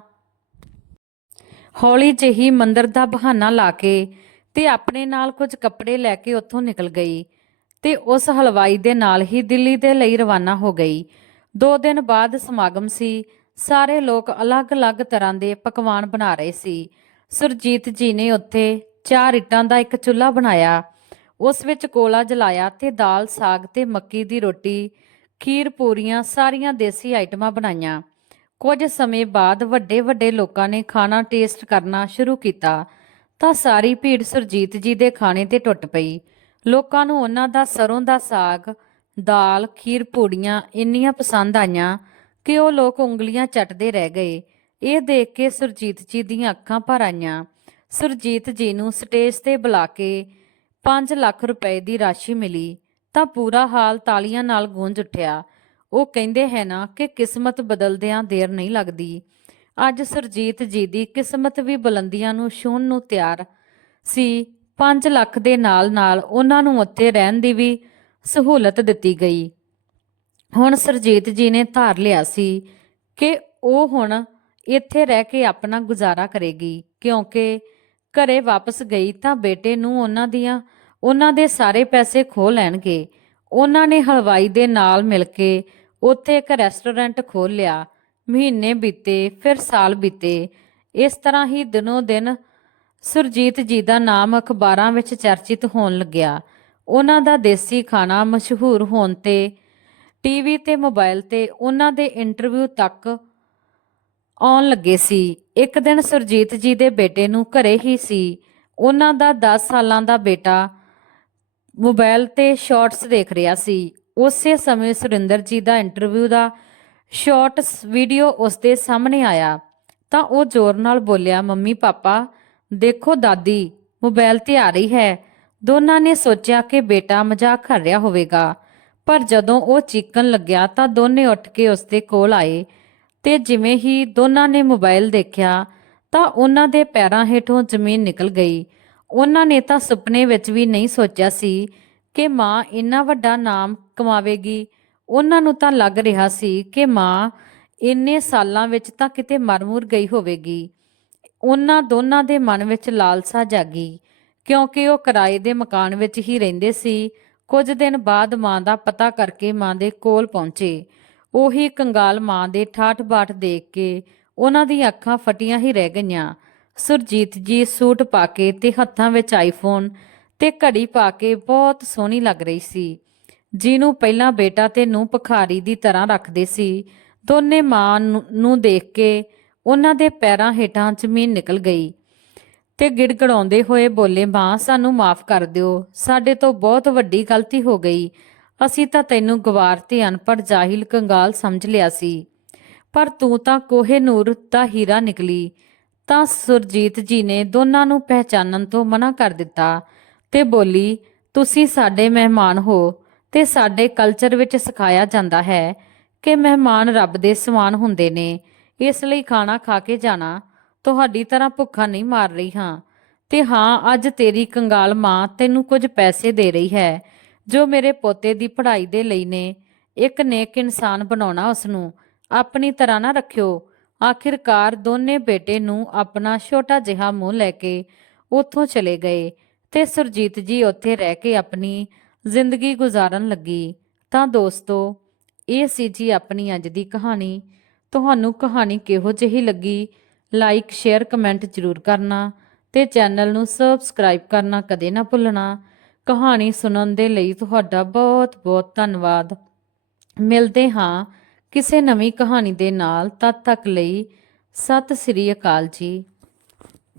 ਹੌਲੀ ਜਿਹੀ ਮੰਦਿਰ ਦਾ ਬਹਾਨਾ ਲਾ ਕੇ ਤੇ ਆਪਣੇ ਨਾਲ ਕੁਝ ਕੱਪੜੇ ਲੈ ਕੇ ਉੱਥੋਂ ਨਿਕਲ ਗਈ ਤੇ ਉਸ ਹਲਵਾਈ ਦੇ ਨਾਲ ਹੀ ਦਿੱਲੀ ਦੇ ਲਈ ਰਵਾਨਾ ਹੋ ਗਈ। 2 ਦਿਨ ਬਾਅਦ ਸਮਾਗਮ ਸੀ। ਸਾਰੇ ਲੋਕ ਅਲੱਗ-ਅਲੱਗ ਤਰ੍ਹਾਂ ਦੇ ਪਕਵਾਨ ਬਣਾ ਰਹੇ ਸੀ। ਸੁਰਜੀਤ ਜੀ ਨੇ ਉੱਥੇ 4 ਇੱਟਾਂ ਦਾ ਇੱਕ ਚੁੱਲ੍ਹਾ ਬਣਾਇਆ, ਉਸ ਵਿੱਚ ਕੋਲਾ ਜਲਾਇਆ ਤੇ ਦਾਲ, ਸਾਗ ਤੇ ਮੱਕੀ ਦੀ ਰੋਟੀ, ਖੀਰ, ਪੂਰੀਆਂ, ਸਾਰੀਆਂ ਦੇਸੀ ਆਈਟਮਾਂ ਬਣਾਈਆਂ। ਕੁਝ ਸਮੇਂ ਬਾਅਦ ਵੱਡੇ ਲੋਕਾਂ ਨੇ ਖਾਣਾ ਟੇਸਟ ਕਰਨਾ ਸ਼ੁਰੂ ਕੀਤਾ ਤਾਂ ਸਾਰੀ ਭੀੜ ਸੁਰਜੀਤ ਜੀ ਦੇ ਖਾਣੇ ਤੇ ਟੁੱਟ ਪਈ। ਲੋਕਾਂ ਨੂੰ ਉਹਨਾਂ ਦਾ ਸਰੋਂ ਦਾ ਸਾਗ, ਦਾਲ, ਖੀਰ, ਪੂੜੀਆਂ ਇੰਨੀਆਂ ਪਸੰਦ ਆਈਆਂ ਕਿ ਉਹ ਲੋਕ ਉਂਗਲੀਆਂ ਚੱਟਦੇ ਰਹਿ ਗਏ। ਇਹ ਦੇਖ ਕੇ ਸੁਰਜੀਤ ਜੀ ਦੀਆਂ ਅੱਖਾਂ ਭਰ ਆਈਆਂ। ਸੁਰਜੀਤ ਜੀ ਨੂੰ ਸਟੇਜ ਤੇ ਬੁਲਾ ਕੇ 5 ਲੱਖ ਰੁਪਏ ਦੀ ਰਾਸ਼ੀ ਮਿਲੀ ਤਾਂ ਪੂਰਾ ਹਾਲ ਤਾਲੀਆਂ ਨਾਲ ਗੂੰਜ ਉੱਠਿਆ। ਉਹ ਕਹਿੰਦੇ ਹੈ ਨਾ ਕਿ ਕਿਸਮਤ ਬਦਲਦਿਆਂ ਦੇਰ ਨਹੀਂ ਲੱਗਦੀ। ਅੱਜ ਸੁਰਜੀਤ ਜੀ ਦੀ ਕਿਸਮਤ ਵੀ ਬੁਲੰਦੀਆਂ ਨੂੰ ਛੂਹਣ ਨੂੰ ਤਿਆਰ ਸੀ। 5 ਲੱਖ ਦੇ ਨਾਲ ਉਹਨਾਂ ਨੂੰ ਉੱਥੇ ਰਹਿਣ ਦੀ ਵੀ ਸਹੂਲਤ ਦਿੱਤੀ ਗਈ। ਹੁਣ ਸੁਰਜੀਤ ਜੀ ਨੇ ਧਾਰ ਲਿਆ ਸੀ ਕਿ ਉਹ ਹੁਣ ਇੱਥੇ ਰਹਿ ਕੇ ਆਪਣਾ ਗੁਜ਼ਾਰਾ ਕਰੇਗੀ, ਕਿਉਂਕਿ ਘਰੇ ਵਾਪਸ ਗਈ ਤਾਂ ਬੇਟੇ ਨੂੰ ਉਹਨਾਂ ਦੇ ਸਾਰੇ ਪੈਸੇ ਖੋਹ ਲੈਣਗੇ। ਉਹਨਾਂ ਨੇ ਹਲਵਾਈ ਦੇ ਨਾਲ ਮਿਲ ਕੇ ਉੱਥੇ ਇੱਕ ਰੈਸਟੋਰੈਂਟ ਖੋਲ੍ਹ ਲਿਆ। ਮਹੀਨੇ ਬੀਤੇ, ਫਿਰ ਸਾਲ ਬੀਤੇ। ਇਸ ਤਰ੍ਹਾਂ ਹੀ ਦਿਨੋਂ ਦਿਨ ਸੁਰਜੀਤ ਜੀ ਦਾ ਨਾਮ ਅਖਬਾਰਾਂ ਵਿੱਚ ਚਰਚਿਤ ਹੋਣ ਲੱਗਿਆ। ਉਹਨਾਂ ਦਾ ਦੇਸੀ ਖਾਣਾ ਮਸ਼ਹੂਰ ਹੋਣ ਤੇ ਟੀਵੀ ਤੇ ਮੋਬਾਈਲ ਤੇ ਉਹਨਾਂ ਦੇ ਇੰਟਰਵਿਊ ਤੱਕ ਆਉਣ ਲੱਗੇ ਸੀ। ਇੱਕ ਦਿਨ ਸੁਰਜੀਤ ਜੀ ਦੇ ਬੇਟੇ ਨੂੰ ਘਰੇ ਹੀ ਸੀ। ਉਹਨਾਂ ਦਾ 10 ਸਾਲਾਂ ਦਾ ਬੇਟਾ ਮੋਬਾਈਲ ਤੇ ਸ਼ਾਰਟਸ ਦੇਖ ਰਿਹਾ ਸੀ। ਉਸੇ ਸਮੇਂ ਸੁਰਿੰਦਰ ਜੀ ਦਾ ਇੰਟਰਵਿਊ ਦਾ ਸ਼ਾਰਟਸ ਵੀਡੀਓ ਉਸਦੇ ਸਾਹਮਣੇ ਆਇਆ ਤਾਂ ਉਹ ਜ਼ੋਰ ਨਾਲ ਬੋਲਿਆ, ਮੰਮੀ ਪਾਪਾ ਦੇਖੋ, ਦਾਦੀ ਮੋਬਾਈਲ ਤੇ ਆ ਰਹੀ ਹੈ। ਦੋਨਾਂ ਨੇ ਸੋਚਿਆ ਕਿ ਬੇਟਾ ਮਜ਼ਾਕ ਕਰ ਰਿਹਾ ਹੋਵੇਗਾ, ਪਰ ਜਦੋਂ ਉਹ ਚੀਕਣ ਲੱਗਿਆ ਤਾਂ ਦੋਨੇ ਉੱਠ ਕੇ ਉਸਦੇ ਕੋਲ ਆਏ ਤੇ ਜਿਵੇਂ ਹੀ ਦੋਨਾਂ ਨੇ ਮੋਬਾਈਲ ਦੇਖਿਆ ਤਾਂ ਉਹਨਾਂ ਦੇ ਪੈਰਾਂ ਹੇਠੋਂ ਜ਼ਮੀਨ ਨਿਕਲ ਗਈ। ਉਹਨਾਂ ਨੇ ਤਾਂ ਸੁਪਨੇ ਵਿੱਚ ਵੀ ਨਹੀਂ ਸੋਚਿਆ ਸੀ ਕਿ ਮਾਂ ਇੰਨਾ ਵੱਡਾ ਨਾਮ ਕਮਾਵੇਗੀ। ਉਹਨਾਂ ਨੂੰ ਤਾਂ ਲੱਗ ਰਿਹਾ ਸੀ ਕਿ ਮਾਂ ਇੰਨੇ ਸਾਲਾਂ ਵਿੱਚ ਤਾਂ ਕਿਤੇ ਮਰ-ਮੁਰ ਗਈ ਹੋਵੇਗੀ। ਉਹਨਾਂ ਦੋਨਾਂ ਦੇ ਮਨ ਵਿੱਚ ਲਾਲਸਾ ਜਾਗੀ, ਕਿਉਂਕਿ ਉਹ ਕਿਰਾਏ ਦੇ ਮਕਾਨ ਵਿੱਚ ਹੀ ਰਹਿੰਦੇ ਸੀ। ਕੁਝ ਦਿਨ ਬਾਅਦ ਮਾਂ ਦਾ ਪਤਾ ਕਰਕੇ ਮਾਂ ਦੇ ਕੋਲ ਪਹੁੰਚੇ। ਉਹੀ ਕੰਗਾਲ ਮਾਂ ਦੇ ਠਾਠ-ਬਾਠ ਦੇਖ ਕੇ ਉਹਨਾਂ ਦੀਆਂ ਅੱਖਾਂ ਫਟੀਆਂ ਹੀ ਰਹਿ ਗਈਆਂ। ਸੁਰਜੀਤ ਜੀ ਸੂਟ ਪਾ ਕੇ ਤੇ ਹੱਥਾਂ ਵਿੱਚ ਆਈਫੋਨ ਤੇ ਘੜੀ ਪਾ ਕੇ ਬਹੁਤ ਸੋਹਣੀ ਲੱਗ ਰਹੀ ਸੀ, ਜਿਹਨੂੰ ਪਹਿਲਾਂ ਬੇਟਾ ਤੇ ਨੂੰਹ ਭਿਖਾਰੀ ਦੀ ਤਰ੍ਹਾਂ ਰੱਖਦੇ ਸੀ। ਦੋਨੇ ਮਾਂ ਨੂੰ ਦੇਖ ਕੇ ਉਹਨਾਂ ਦੇ ਪੈਰਾਂ ਹੇਠਾਂ ਜ਼ਮੀਨ ਨਿਕਲ ਗਈ ਤੇ ਗਿੜਗੜਾਉਂਦੇ ਹੋਏ ਬੋਲੇ, ਮਾਂ ਸਾਨੂੰ ਮਾਫ ਕਰ ਦਿਓ, ਸਾਡੇ ਤੋਂ ਬਹੁਤ ਵੱਡੀ ਗਲਤੀ ਹੋ ਗਈ। ਅਸੀਂ ਤਾਂ ਤੈਨੂੰ ਗਵਾਰ ਤੇ ਅਨਪੜ੍ਹ ਜਾਹਿਲ ਕੰਗਾਲ ਸਮਝ ਲਿਆ ਸੀ, ਪਰ ਤੂੰ ਤਾਂ ਕੋਹੇ ਨੂਰ ਦਾ ਹੀਰਾ ਨਿਕਲੀ। ਤਾਂ ਸੁਰਜੀਤ ਜੀ ਨੇ ਦੋਨਾਂ ਨੂੰ ਪਹਿਚਾਨਣ ਤੋਂ ਮਨਾ ਕਰ ਦਿੱਤਾ ਤੇ ਬੋਲੀ, ਤੁਸੀਂ ਸਾਡੇ ਮਹਿਮਾਨ ਹੋ ਤੇ ਸਾਡੇ ਕਲਚਰ ਵਿੱਚ ਸਿਖਾਇਆ ਜਾਂਦਾ ਹੈ ਕਿ ਮਹਿਮਾਨ ਰੱਬ ਦੇ ਸਮਾਨ ਹੁੰਦੇ ਨੇ, ਇਸ ਲਈ ਖਾਣਾ ਖਾ ਕੇ ਜਾਣਾ। ਤੁਹਾਡੀ ਤਰ੍ਹਾਂ ਭੁੱਖਾ ਨਹੀਂ ਮਾਰ ਰਹੀ ਹਾਂ। ਤੇ ਹਾਂ, ਅੱਜ ਤੇਰੀ ਕੰਗਾਲ ਮਾਂ ਤੈਨੂੰ ਕੁਝ ਪੈਸੇ ਦੇ ਰਹੀ ਹੈ ਜੋ ਮੇਰੇ ਪੋਤੇ ਦੀ ਪੜ੍ਹਾਈ ਦੇ ਲਈ ਨੇ। ਇੱਕ ਨੇਕ ਇਨਸਾਨ ਬਣਾਉਣਾ ਉਸਨੂੰ, ਆਪਣੀ ਤਰ੍ਹਾਂ ਨਾ ਰੱਖਿਓ। ਆਖਿਰਕਾਰ ਦੋਨੇ ਬੇਟੇ ਨੂੰ ਆਪਣਾ ਛੋਟਾ ਜਿਹਾ ਮੂੰਹ ਲੈ ਕੇ ਉੱਥੋਂ ਚਲੇ ਗਏ ਤੇ ਸੁਰਜੀਤ ਜੀ ਉੱਥੇ ਰਹਿ ਕੇ ਆਪਣੀ ਜ਼ਿੰਦਗੀ ਗੁਜ਼ਾਰਨ ਲੱਗੀ। ਤਾਂ ਦੋਸਤੋ, ਇਹ ਸੀ ਜੀ ਆਪਣੀ ਅੱਜ ਦੀ ਕਹਾਣੀ। ਤੁਹਾਨੂੰ ਕਹਾਣੀ ਕਿਹੋ ਜਿਹੀ ਲੱਗੀ? ਲਾਈਕ, ਸ਼ੇਅਰ, ਕਮੈਂਟ ਜ਼ਰੂਰ ਕਰਨਾ ਤੇ ਚੈਨਲ ਨੂੰ ਸਬਸਕ੍ਰਾਈਬ ਕਰਨਾ ਕਦੇ ਨਾ ਭੁੱਲਣਾ। ਕਹਾਣੀ ਸੁਣਨ ਦੇ ਲਈ ਤੁਹਾਡਾ ਬਹੁਤ ਬਹੁਤ ਧੰਨਵਾਦ। ਮਿਲਦੇ ਹਾਂ ਕਿਸੇ ਨਵੀਂ ਕਹਾਣੀ ਦੇ ਨਾਲ। ਤਦ ਤੱਕ ਲਈ ਸਤਿ ਸ੍ਰੀ ਅਕਾਲ ਜੀ।